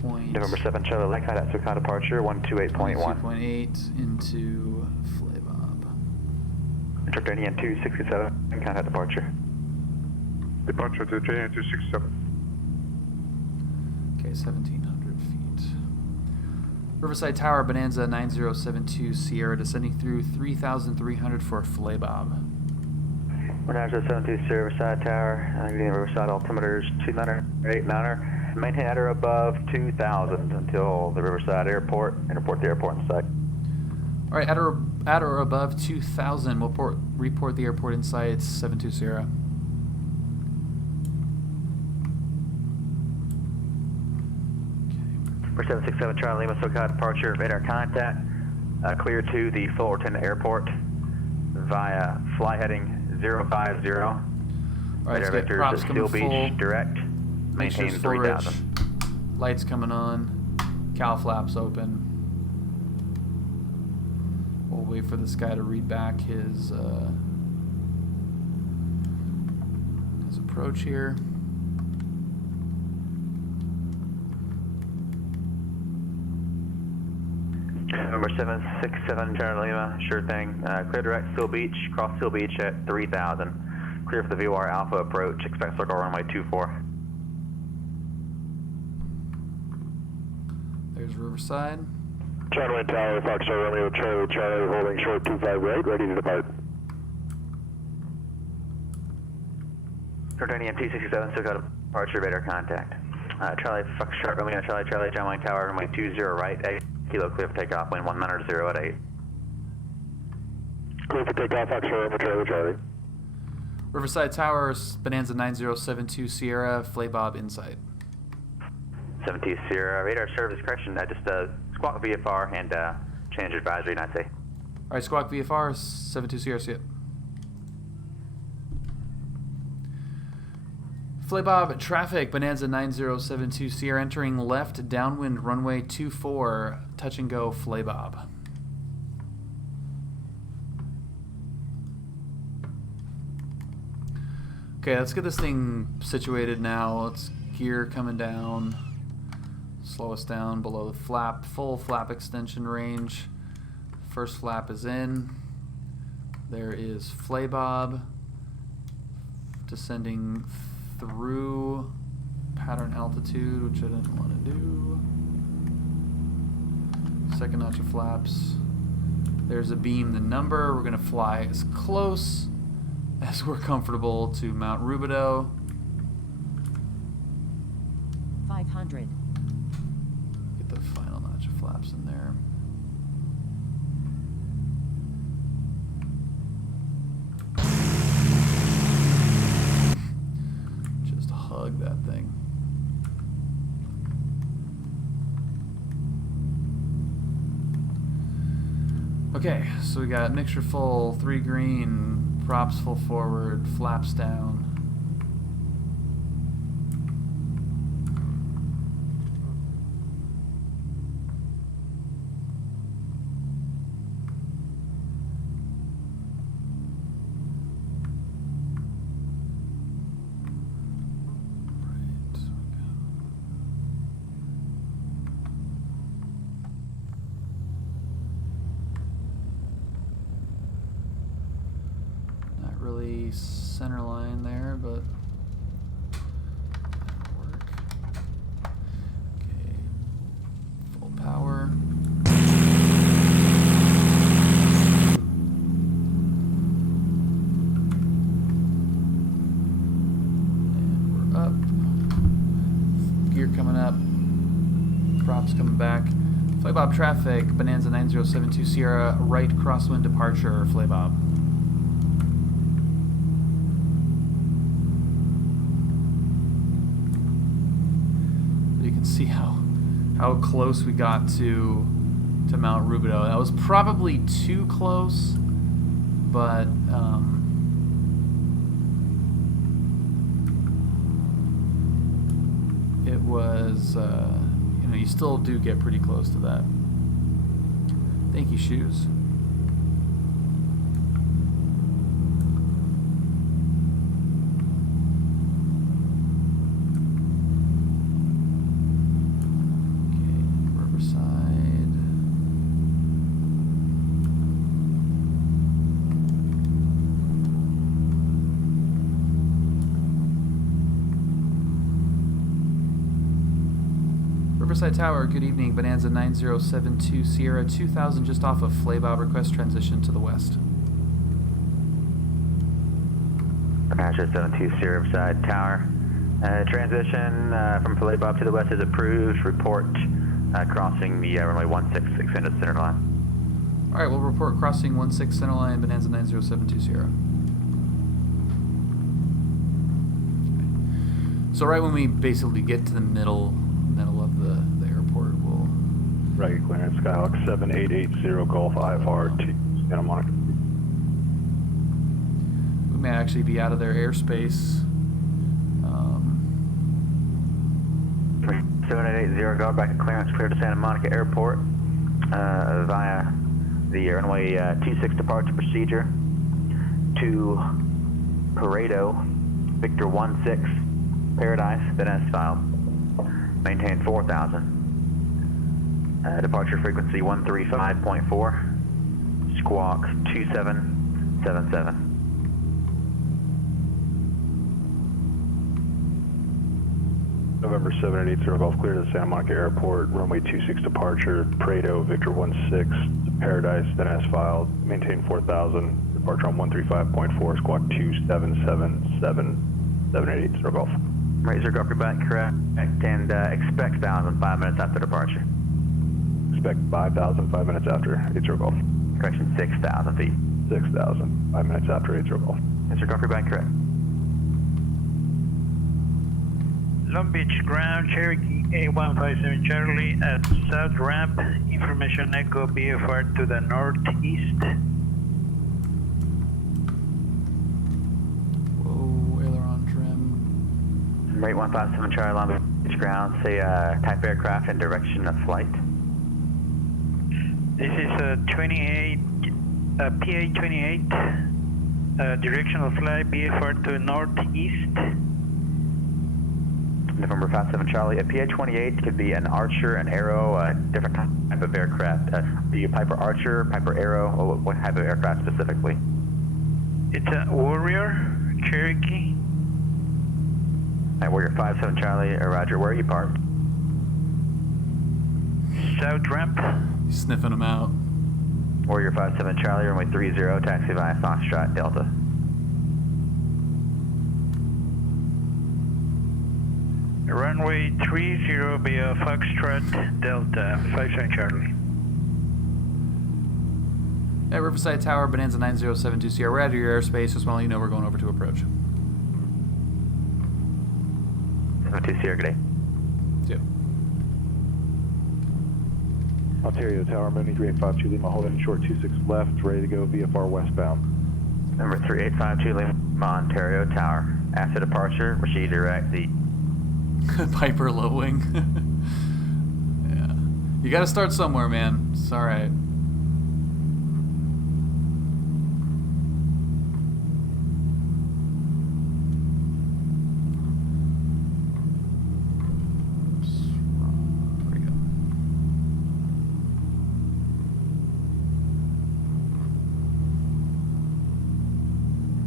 point... November 7, Charlie Lima, contact SoCal departure 128.1. 2.8 into Flaybob. Jordanian 267, contact departure. Departure to Jordanian 267. Okay, 1,700 feet. Riverside Tower, Bonanza 9072 Sierra, descending through 3,300 for Flaybob. We're now at 72 Riverside Tower, getting Riverside altimeters 298 maintain at or above 2,000 until the Riverside Airport, and report the airport in sight. All right, at or above 2,000, we'll report the airport in sight, 72 Sierra. For 767 Charlie Lima, SoCal departure, radar contact, clear to the Fullerton Airport via fly heading 050. All right, radar let's get props vectors coming Steel full. Beach direct, Make sure maintain it's full rich. 3,000. Lights coming on, cowl flaps open. We'll wait for this guy to read back his approach here. Number 767 Charlie Lima, sure thing. Clear direct Steel Beach, cross Steel Beach at 3,000. Clear for the VOR Alpha approach, expect circle runway 24. There's Riverside. Charlie Tower, Foxtrot Romeo, Charlie, holding short 25 right, ready to depart. Jordanian 267, SoCal departure, radar contact. Charlie, Foxtrot Romeo, Charlie, John Wayne Tower, runway 20 right, 8 Kilo, clear for takeoff, wind 190 at 8. Clear for takeoff, Foxtrot Romeo, Charlie. Riverside Towers, Bonanza 9072 Sierra, Flaybob inside. 72 Sierra, radar service correction, just squawk VFR and change advisory, not say. All right, squawk VFR, 72 Sierra, see it. Flaybob traffic, Bonanza 9072 Sierra, entering left downwind runway 24, touch and go Flaybob. Okay, let's get this thing situated now. Let's gear coming down. Slow us down below the flap, full flap extension range. First flap is in. There is Flaybob descending through pattern altitude, which I didn't want to do. Second notch of flaps. There's a beam, the number. We're going to fly as close as we're comfortable to Mount Rubidoux. 500. Get the final notch of flaps in there. Just hug that thing. Okay, so we got mixture full, 3 green, props full forward, flaps down. Really center line there, but that'll work. Okay, full power. And we're up. Gear coming up. Props coming back. Flybob traffic, Bonanza 9072 Sierra, right crosswind departure, Flybob. See how close we got to Mount Rubidoux. That was probably too close, but it was you know, you still do get pretty close to that. Thank you, shoes. Riverside Tower, good evening. Bonanza 9072 Sierra 2000 just off of Flaybob, request transition to the west. Bonanza 72 Sierra Riverside Tower. Transition from Flaybob to the west is approved. Report crossing the runway 16 extended center line. Alright, we'll report crossing 16 center line, Bonanza 9072 Sierra. Okay. So right when we basically get to the middle of the airport, we'll... Right, clearance, Skyhawk 7880 Golf IFR to Santa Monica. We may actually be out of their airspace. 7880 Golf, back at clearance, clear to Santa Monica Airport via the runway 26 departure procedure to Pareto, Victor 16, Paradise, then as filed. Maintain 4,000. Departure frequency 135.4. Squawk 2777. November 7880 Golf, clear to Santa Monica Airport, runway 26 departure, Pareto, Victor 16, Paradise, then as filed. Maintain 4,000. Departure on 135.4. Squawk 2777. 7880 Golf. Razor Golf, you're back correct, and expect 1,000 5 minutes after departure. Expect 5,000 5 minutes after 80 Golf. Correction, 6,000 feet. 6,000 5 minutes after 80 Golf. Razor Golf, you're back correct. Long Beach ground, Cherokee A157 Charlie at South Ramp, information echo BFR to the northeast. Rate 157 Charlie, Long Beach ground, say type aircraft and direction of flight. This is a PA-28, directional flight BFR to northeast. November 57 Charlie, a PA-28 could be an Archer, an Arrow, a different type of aircraft. Be you Piper Archer, Piper Arrow, or what type of aircraft specifically? It's a Warrior, Cherokee. And Warrior 57 Charlie, Roger, where are you parked? South ramp. He's sniffing them out. Warrior 57 Charlie, runway 30, taxi via Foxtrot Delta. Runway 30 via Foxtrot Delta, 57 Charlie. At Riverside Tower, Bonanza 9072 Sierra. We're out of your airspace. Just want to let you know we're going over to approach. 72 Sierra, good day. 2. Ontario Tower, Mooney 3852 Lima, holding short 26 left, ready to go VFR westbound. Number 3852 Lima, Ontario Tower. After departure, proceed direct the Piper low wing. Yeah. You got to start somewhere, man. It's all right.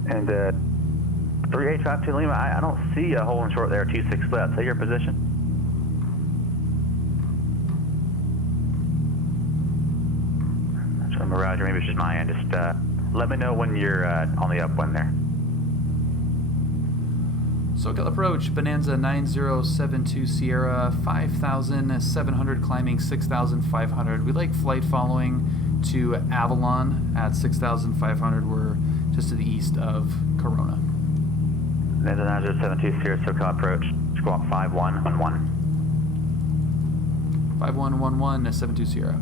And 3852 Lima, I don't see a hole in short there, 26 left. Say your position. So Roger, maybe it's just my end. Just let me know when you're on the upwind there. SoCal approach, Bonanza 9072 Sierra, 5,700 climbing 6,500. We like flight following to Avalon at 6,500. We're just to the east of Corona. Bonanza 9072 Sierra, SoCal approach, squawk 5111. 5111, 72 Sierra.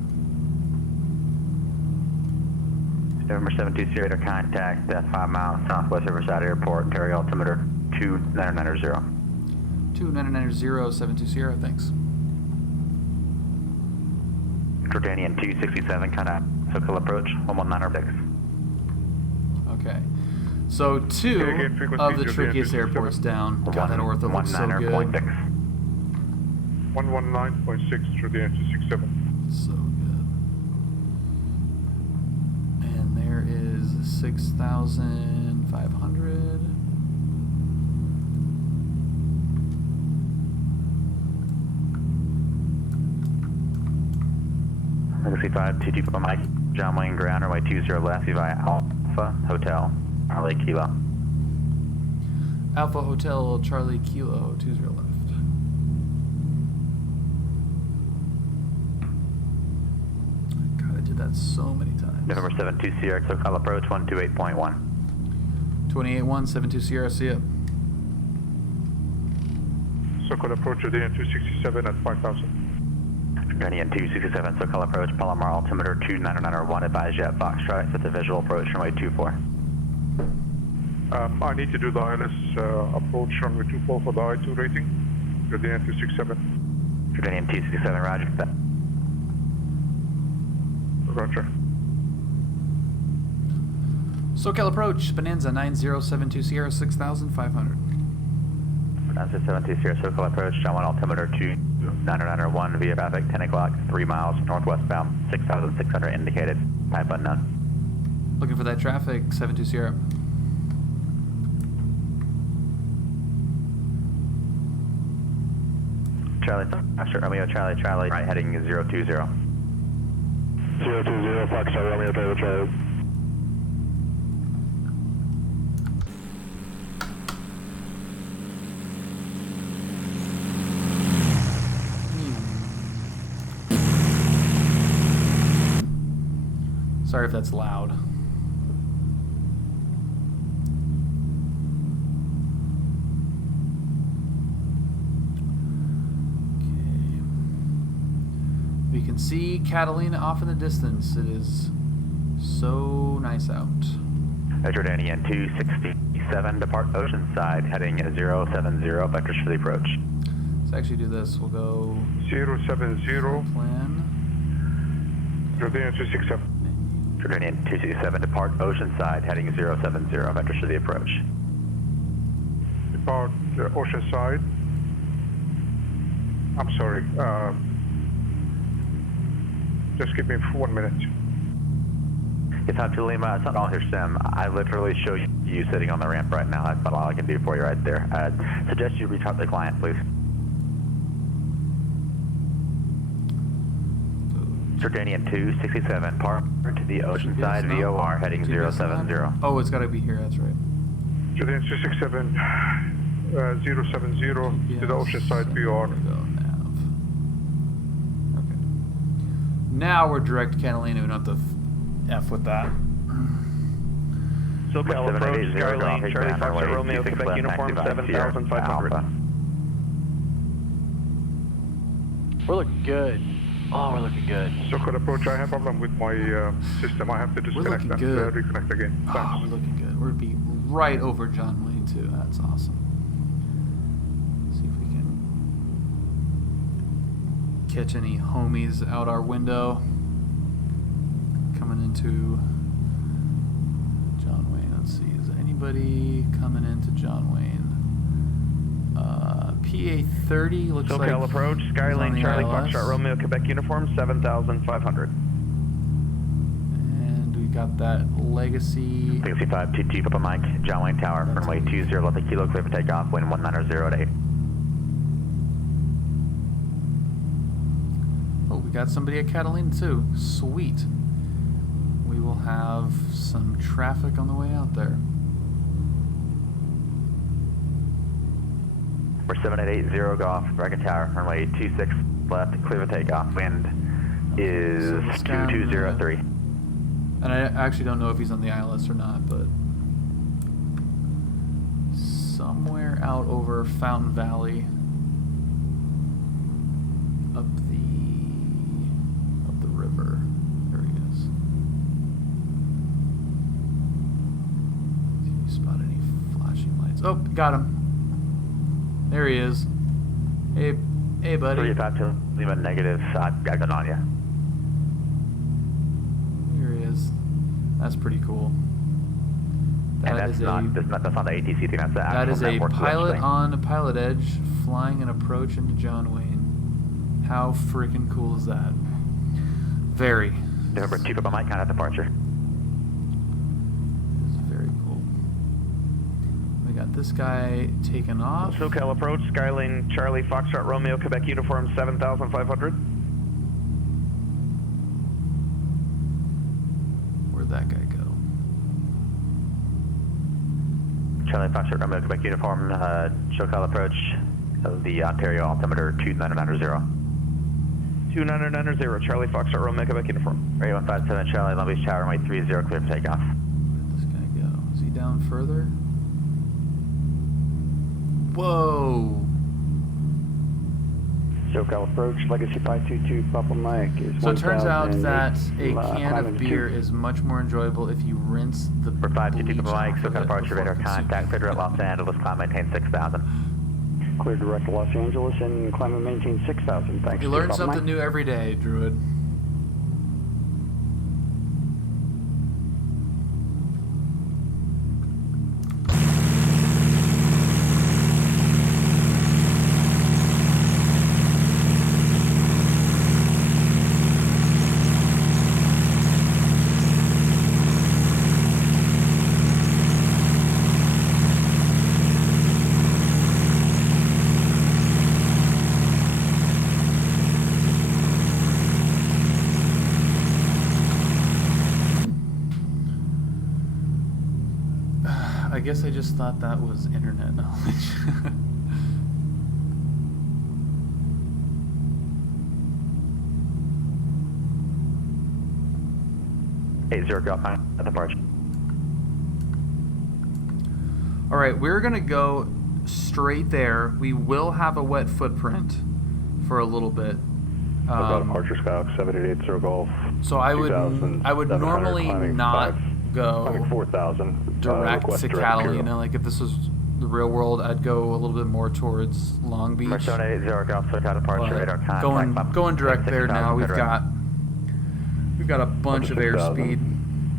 November 72 Sierra to contact 5 miles southwest Riverside Airport, Ontario altimeter 2990. 2990, 72 Sierra, thanks. Jordanian 267, contact SoCal approach, 11906. Okay. So 2 of the trickiest airports down. God, that ortho looks so good. 119.6 Jordanian 267. So good. And there is 6,500. Legacy 522 for Mike, John Wayne ground, runway 20 left, via Alpha Hotel, Charlie Kilo. Alpha Hotel Charlie Kilo 20 left. God, I did that so many times. November 72 Sierra, SoCal approach 128.1. 281, 72 Sierra, see ya. SoCal approach Jordanian 267 at 5,000. Jordanian 267, SoCal approach, Palomar altimeter 2991, advise jet Foxtrot, set the visual approach, runway 24. I need to do the ILS approach runway 24 for the I2 rating. Jordanian 267. Jordanian 267, roger. Roger. SoCal approach, Bonanza 9072 Sierra, 6,500. Bonanza 72 Sierra, SoCal approach, John 1 altimeter 2991, via traffic 10 o'clock, 3 miles northwestbound, 6,600 indicated, type unknown. Looking for that traffic, 72 Sierra. Charlie, Romeo, Charlie, Charlie, right heading 020. 020, Foxtrot, Romeo, Bravo, Charlie. Sorry if that's loud. Okay. We can see Catalina off in the distance. It is so nice out. Jordanian 267, depart Oceanside, heading 070, vectors for the approach. Let's actually do this. We'll go 070. plan. Jordanian 267. Jordanian 267, depart Oceanside, heading 070, vectors for the approach. Depart Oceanside. I'm sorry. Just give me 1 minute. It's not to Lima, it's not on your sim. I literally show you sitting on the ramp right now. That's about all I can do for you right there. Suggest you reach out to the client, please. Jordanian 267, park to the Oceanside VOR heading 070. Oh, it's got to be here, that's right. Jordanian 267, 070 to the Oceanside VOR. Okay. Now we're direct to Catalina. We don't have to F with that. SoCal approach, Skyline, Charlie Foxtrot Romeo, Quebec uniform 7500. We're looking good. Oh, we're looking good. SoCal approach, I have a problem with my system. I have to disconnect and reconnect again. Thanks. Oh, we're looking good. We're be right over John Wayne too. That's awesome. Let's see if we can catch any homies out our window coming into John Wayne. Let's see. Is anybody coming into John Wayne? PA 30 looks like. SoCal approach, Skyline, Charlie Foxtrot Romeo, Quebec uniform 7500. And we got that Legacy. Legacy 522, Papa Mike, John Wayne Tower, runway 20 left a kilo, clear for takeoff, wind 190 at 8. Oh, we got somebody at Catalina too. Sweet. We will have some traffic on the way out there. We're 7880, go off, Bracket Tower, runway 26 left, clear for takeoff, wind is 2203. And I actually don't know if he's on the ILS or not, but somewhere out over Fountain Valley, up the river. There he is. See if you spot any flashing lights. Oh, got him. There he is. Hey, buddy. 35 to Lima negative. I've got on you. Here he is. That's pretty cool. And that's not the ATC thing. That's the that actual is a network pilot thing. on a PilotEdge flying an approach into John Wayne. How freaking cool is that? Very. November 2 Papa Mike, contact departure. We got this guy taken off. SoCal approach, Skyline, Charlie Foxtrot Romeo, Quebec uniform 7500. Where'd that guy go? Charlie Foxtrot Romeo, Quebec uniform, SoCal approach, the Ontario altimeter 2990. 2990, Charlie Foxtrot Romeo, Quebec uniform. Radio 157, Charlie, Long Beach Tower, runway 30, clear for takeoff. Where'd this guy go? Is he down further? Whoa! SoCal approach, Legacy 522, Papa Mike is. So it turns out that a can of beer is much more enjoyable if you rinse the For 522 bleach Papa Mike, off of SoCal it departure, before radar contact, clear direct Los Angeles, climb maintain 6000. Clear direct to Los Angeles and climb and maintain 6000. Thanks. You learn something new every day, Druid. I guess I just thought that was internet knowledge. 80 go at departure. All right, we're gonna go straight there. We will have a wet footprint for a little bit. Departure Skyhawk 7880 Golf. So I would normally not go 4,000 direct to Catalina. Like if this was the real world, I'd go a little bit more towards Long Beach. Golf, SoCal departure, radar contact. Going direct there now. We've got a bunch of airspeed,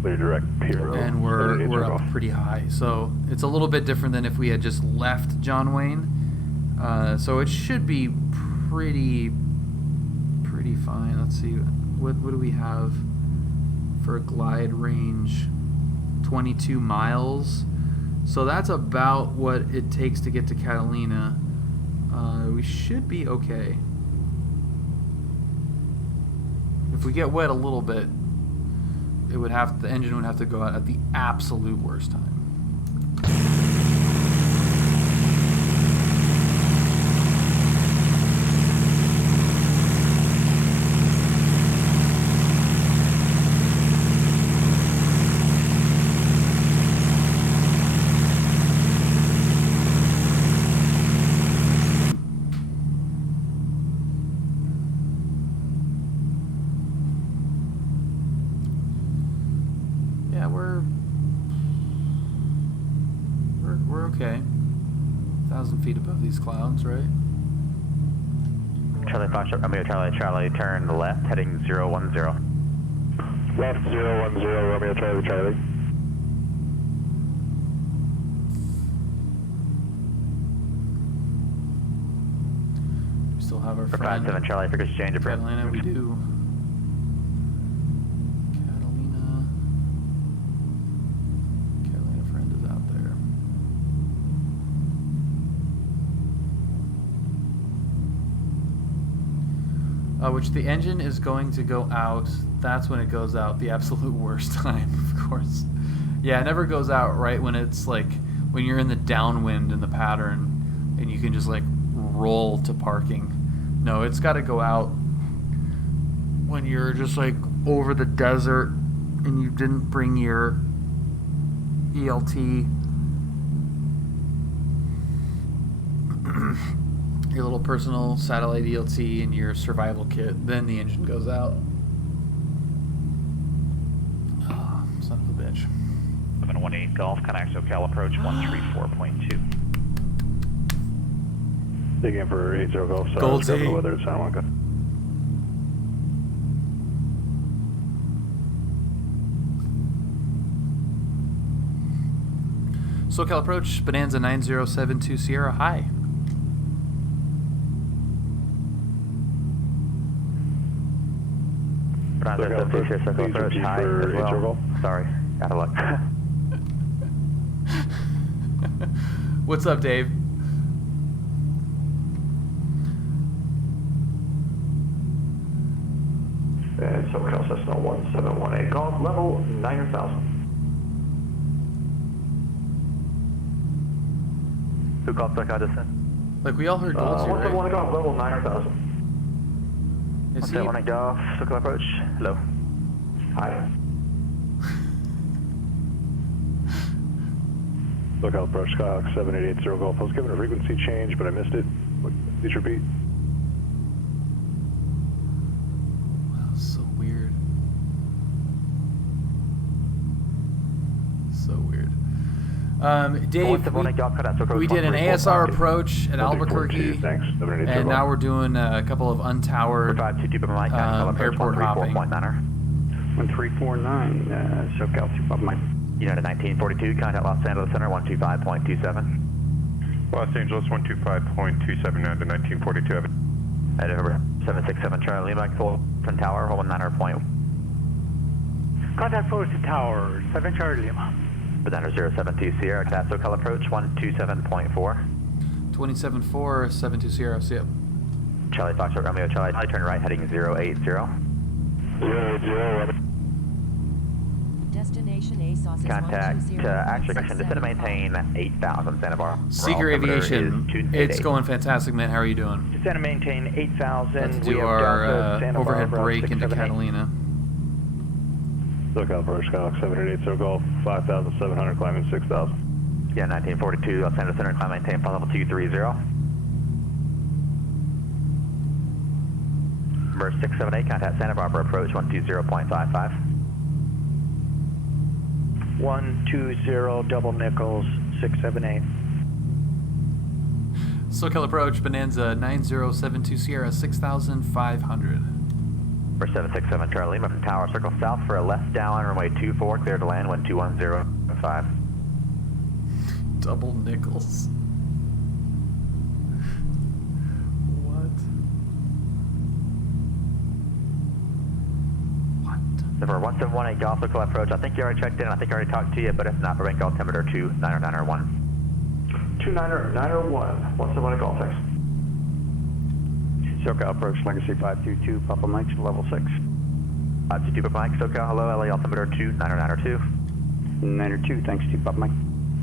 and we're up pretty high. So it's a little bit different than if we had just left John Wayne. So it should be pretty fine. Let's see, what do we have for a glide range 22 miles. So that's about what it takes to get to Catalina. We should be okay. If we get wet a little bit, the engine would have to go out at the absolute worst time. Yeah, we're okay. 1,000 feet above these clouds, right? Charlie Foxtrot, Romeo Charlie, turn left, heading 010. Left 010, Romeo Charlie. We still have our For friend 57 Charlie, for exchange approved. Catalina, we do. Catalina friend is out there. Which the engine is going to go out. That's when it goes out the absolute worst time, of course. Yeah, it never goes out right when it's like when you're in the downwind in the pattern and you can just like roll to parking. No, it's got to go out when you're just like over the desert and you didn't bring your ELT, your little personal satellite ELT and your survival kit. Then the engine goes out. Oh, son of a bitch. 718 Golf, contact SoCal approach 134.2. Dig in for 80 Golf. Gold Sorry, Z. weather at San Juan. SoCal approach, Bonanza 9072 Sierra, hi. Bonanza 72 SoCal approach, hi as well. Sorry, out of luck. What's up, Dave? SoCal Cessna 1718 Golf, level 9,000. Who called SoCal just then? Like we all heard Gold Z, right? 171 Golf, level 9,000. Is he? 171 Golf, SoCal approach, hello. Hi. SoCal approach, Skyhawk 7880 Golf. I was given a frequency change, but I missed it. Please repeat. Wow, so weird. So weird. Dave, we did an ASR approach at Albuquerque, and now we're doing a couple of untowered airport hopping. 1349, SoCal 2 Mike. United 1942, contact Los Angeles Center 125.27. Los Angeles 125.27 now to 1942. At over 767 Charlie Lima, Fulton Tower, 19.1. Contact Fulton Tower, 7 Charlie Lima. Banana 072 Sierra, contact SoCal approach 127.4. 27.4, 72 Sierra, see ya. Charlie Foxtrot Romeo Charlie, turn right heading 080. 080. Destination ASOS is Contact 120. actually descend to maintain 8,000 Santa Barbara. Seeker Aviation, it's going fantastic, man. How are you doing? Descend to maintain 8,000. Let's do our overhead break into Catalina. SoCal approach, Skyhawk 7880 Golf, 5,700, climbing 6,000. Yeah, 1942, Los Angeles Center, climb maintain, flight level 230. Number 678, contact Santa Barbara approach 120.55. 120 double nickels 678. SoCal approach, Bonanza 9072 Sierra, 6,500. For 767 Charlie Lima from Tower, circle south for a left down, runway 24, clear to land 12105. Double nickels. What? Number 1718 Golf SoCal approach. I think you already checked in. I think I already talked to you, but if not, Burbank altimeter 29091. 29091, 171 Golf, thanks. SoCal approach, Legacy 522, Papa Mike, level 6. 522 Papa Mike, SoCal, hello, LA altimeter 29092. 902, thanks to Papa Mike.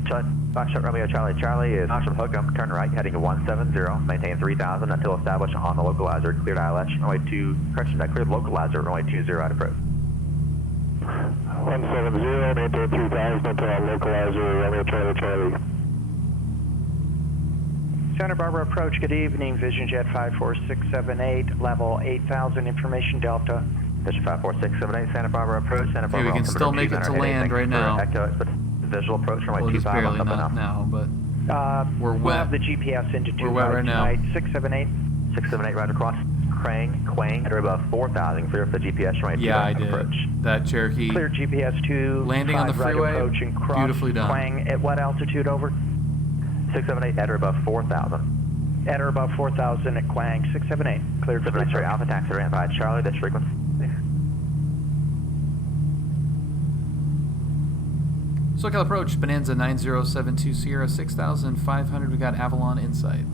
Charlie, Foxtrot Romeo Charlie. Charlie is Oxford Hookup, turn right, heading to 170, maintain 3000 until established on the localizer, cleared ILS, runway 2, correction, cleared localizer, runway 20 at approach. 170, maintain 3000 until localizer, Romeo Charlie Charlie. Santa Barbara approach, good evening, Vision Jet 54678, level 8000, information Delta. Vision 54678, Santa Barbara approach, Santa Barbara. Okay, we can still make it to land right now. Visual approach from well, just barely, not now, but we're wet. We'll have the GPS into we're wet right now. 678. 678 right across. Quang at or above 4,000. Clear for the GPS runway 2 yeah, I did. Approach. That Cherokee. Clear GPS 2. Landing on the freeway. Right approach and cross beautifully done. Quang at what altitude over? 678 at or above 4,000. At or above 4,000 at Quang. 678. Cleared for the approach. Alpha taxi ramp by Charlie. That's frequency. SoCal approach, Bonanza 9072 Sierra 6500. We got Avalon in sight.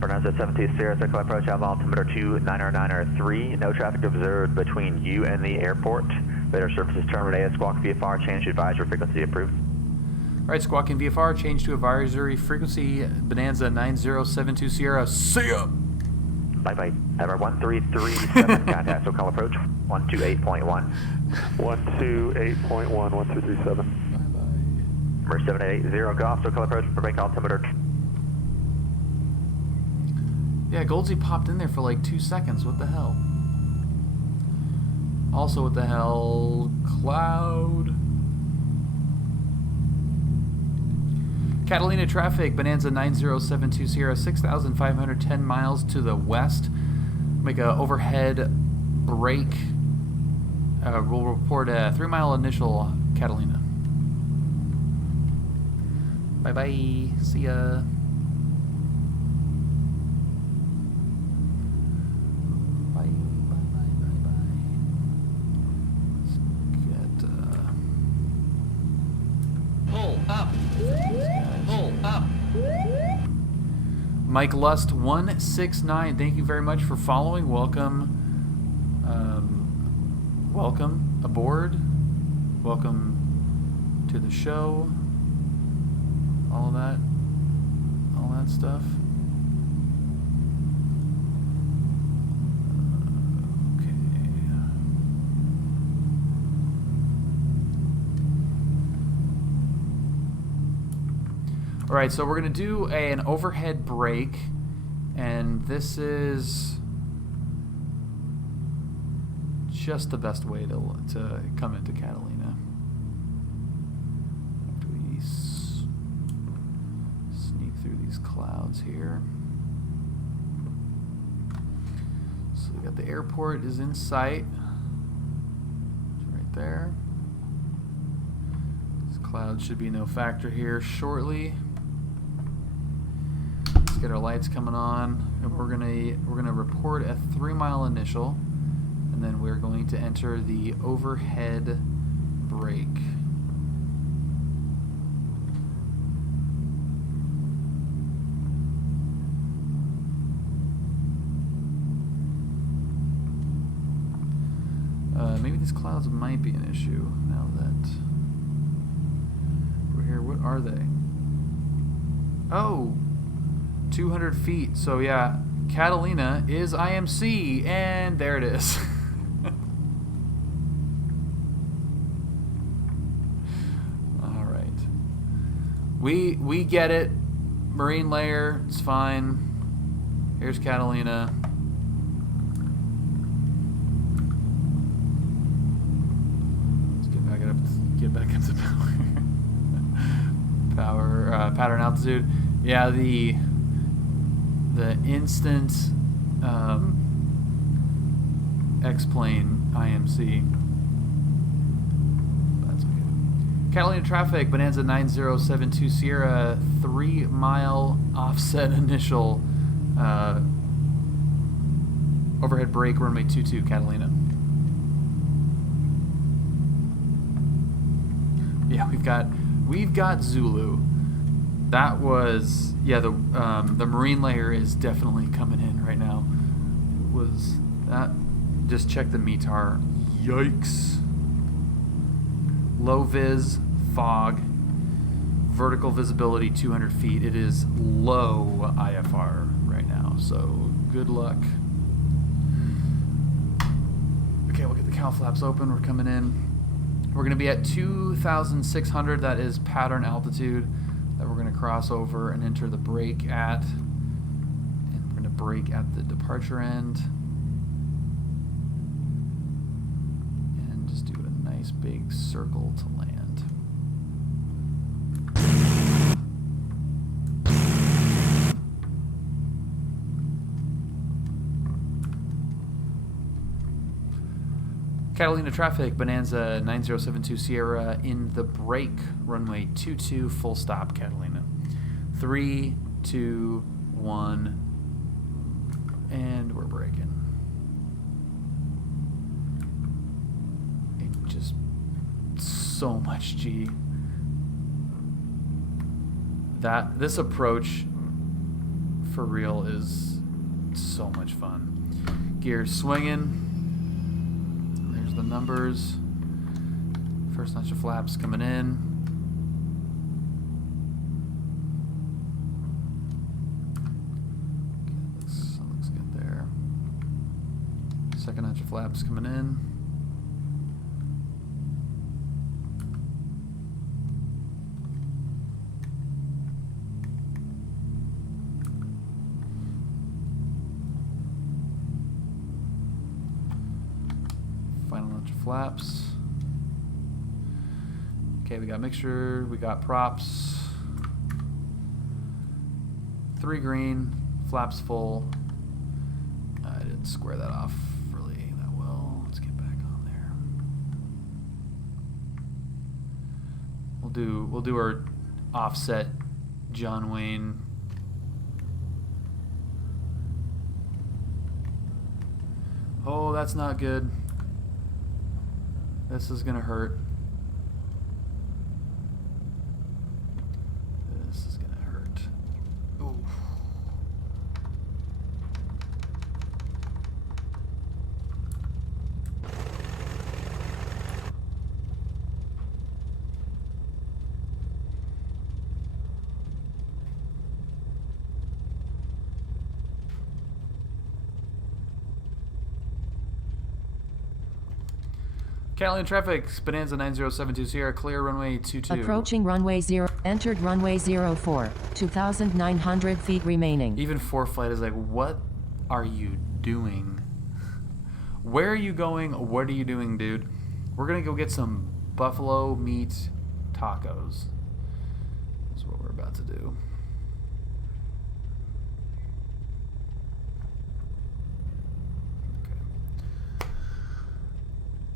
Bonanza 72 Sierra, SoCal approach, Avalon altimeter 29093. No traffic observed between you and the airport. Radar services terminated. Squawk VFR change to advisory frequency approved. All right, Squawk and VFR change to advisory frequency. Bonanza 9072 Sierra. See ya. Bye bye. Ever 1337 contact. SoCal approach 128.1. 128.1, 1237. Number 7880 Golf, SoCal approach, Burbank altimeter. Yeah, Goldsy popped in there for like 2 seconds. What the hell? Also, what the hell? Cloud. Catalina traffic, Bonanza 9072 Sierra, 6,510 miles to the west. Make a overhead break. We'll report a 3-mile initial Catalina. Bye-bye. See ya. Bye. Let's get, Pull up. Pull up. Mike Lust 169. Thank you very much for following. Welcome. Welcome aboard. Welcome to the show. All that stuff. Okay. All right, so we're gonna do an overhead break, and this is just the best way to come into Catalina. Through these clouds here. So we got the airport is in sight. It's right there. These clouds should be no factor here shortly. Let's get our lights coming on, and we're gonna report a 3-mile initial, and then we're going to enter the overhead break. Maybe these clouds might be an issue now that we're here. What are they? Oh, 200 feet. So yeah, Catalina is IMC, and there it is. All right. We get it. Marine layer, it's fine. Here's Catalina. Get back up to power. Pattern altitude. Yeah, the instant X-plane IMC. That's okay. Catalina traffic, Bonanza 9072 Sierra, 3-mile offset initial overhead break, runway 22 Catalina. Yeah, we've got Zulu. That was, yeah, the marine layer is definitely coming in right now. Was that, just check the METAR. Yikes. Low vis, fog, vertical visibility 200 feet. It is low IFR right now, so good luck. Okay, we'll get the cowl flaps open. We're coming in. We're going to be at 2,600. That is pattern altitude that we're going to cross over and enter the brake at. And we're going to brake at the departure end. And just do a nice big circle to land. Catalina traffic, Bonanza 9072 Sierra in the brake, runway 22, full stop, Catalina. 3, 2, 1, and we're braking. It just, so much G. This approach, for real, is so much fun. Gears swinging. The numbers. First notch of flaps coming in. Okay, that looks good there. Second notch of flaps coming in. Flaps. Okay, we got mixture, we got props. 3 green, flaps full. I didn't square that off really that well. Let's get back on there. We'll do our offset John Wayne. Oh, that's not good. This is gonna hurt. This is gonna hurt. Ooh. Catalina traffic, Bonanza 9072 Sierra, clear runway 22. Approaching runway 0, entered runway 04, 2,900 feet remaining. Even ForeFlight is like, what are you doing? Where are you going? What are you doing, dude? We're gonna go get some buffalo meat tacos. That's what we're about to do.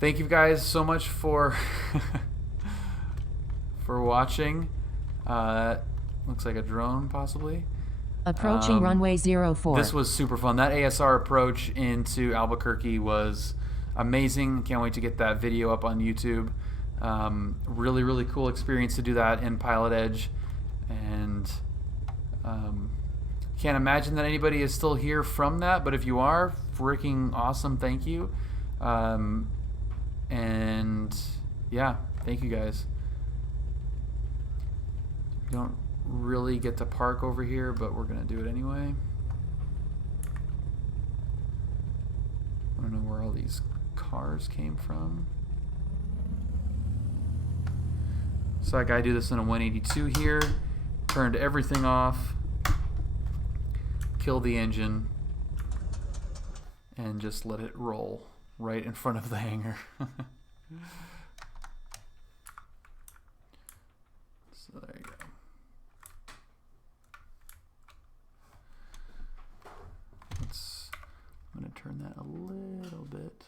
Thank you guys so much for for watching. Looks like a drone, possibly. Approaching runway 04. This was super fun. That ASR approach into Albuquerque was amazing. Can't wait to get that video up on YouTube. Really, really cool experience to do that in PilotEdge. And can't imagine that anybody is still here from that, but if you are, freaking awesome, thank you. And yeah, thank you guys. You don't really get to park over here, but we're gonna do it anyway. I don't know where all these cars came from. So like I do this in a 182 here, turned everything off, kill the engine, and just let it roll right in front of the hangar. So there you go. I'm going to turn that a little bit.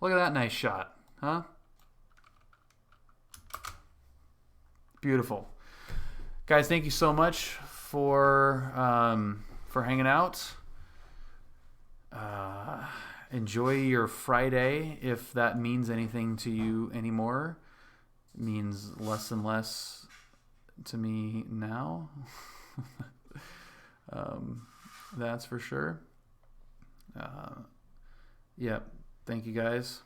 Look at that nice shot, huh? Beautiful. Guys, thank you so much for hanging out. Enjoy your Friday, if that means anything to you anymore. It means less and less to me now. That's for sure. Yeah, thank you guys.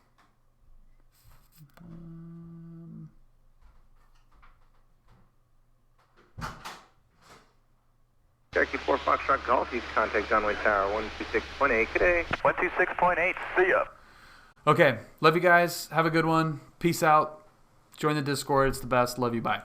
Cherokee 4 Foxtrot Golf, you can contact Gunway Tower 126.8. Good day. 126.8, see ya. Okay, love you guys. Have a good one. Peace out. Join the Discord. It's the best. Love you. Bye.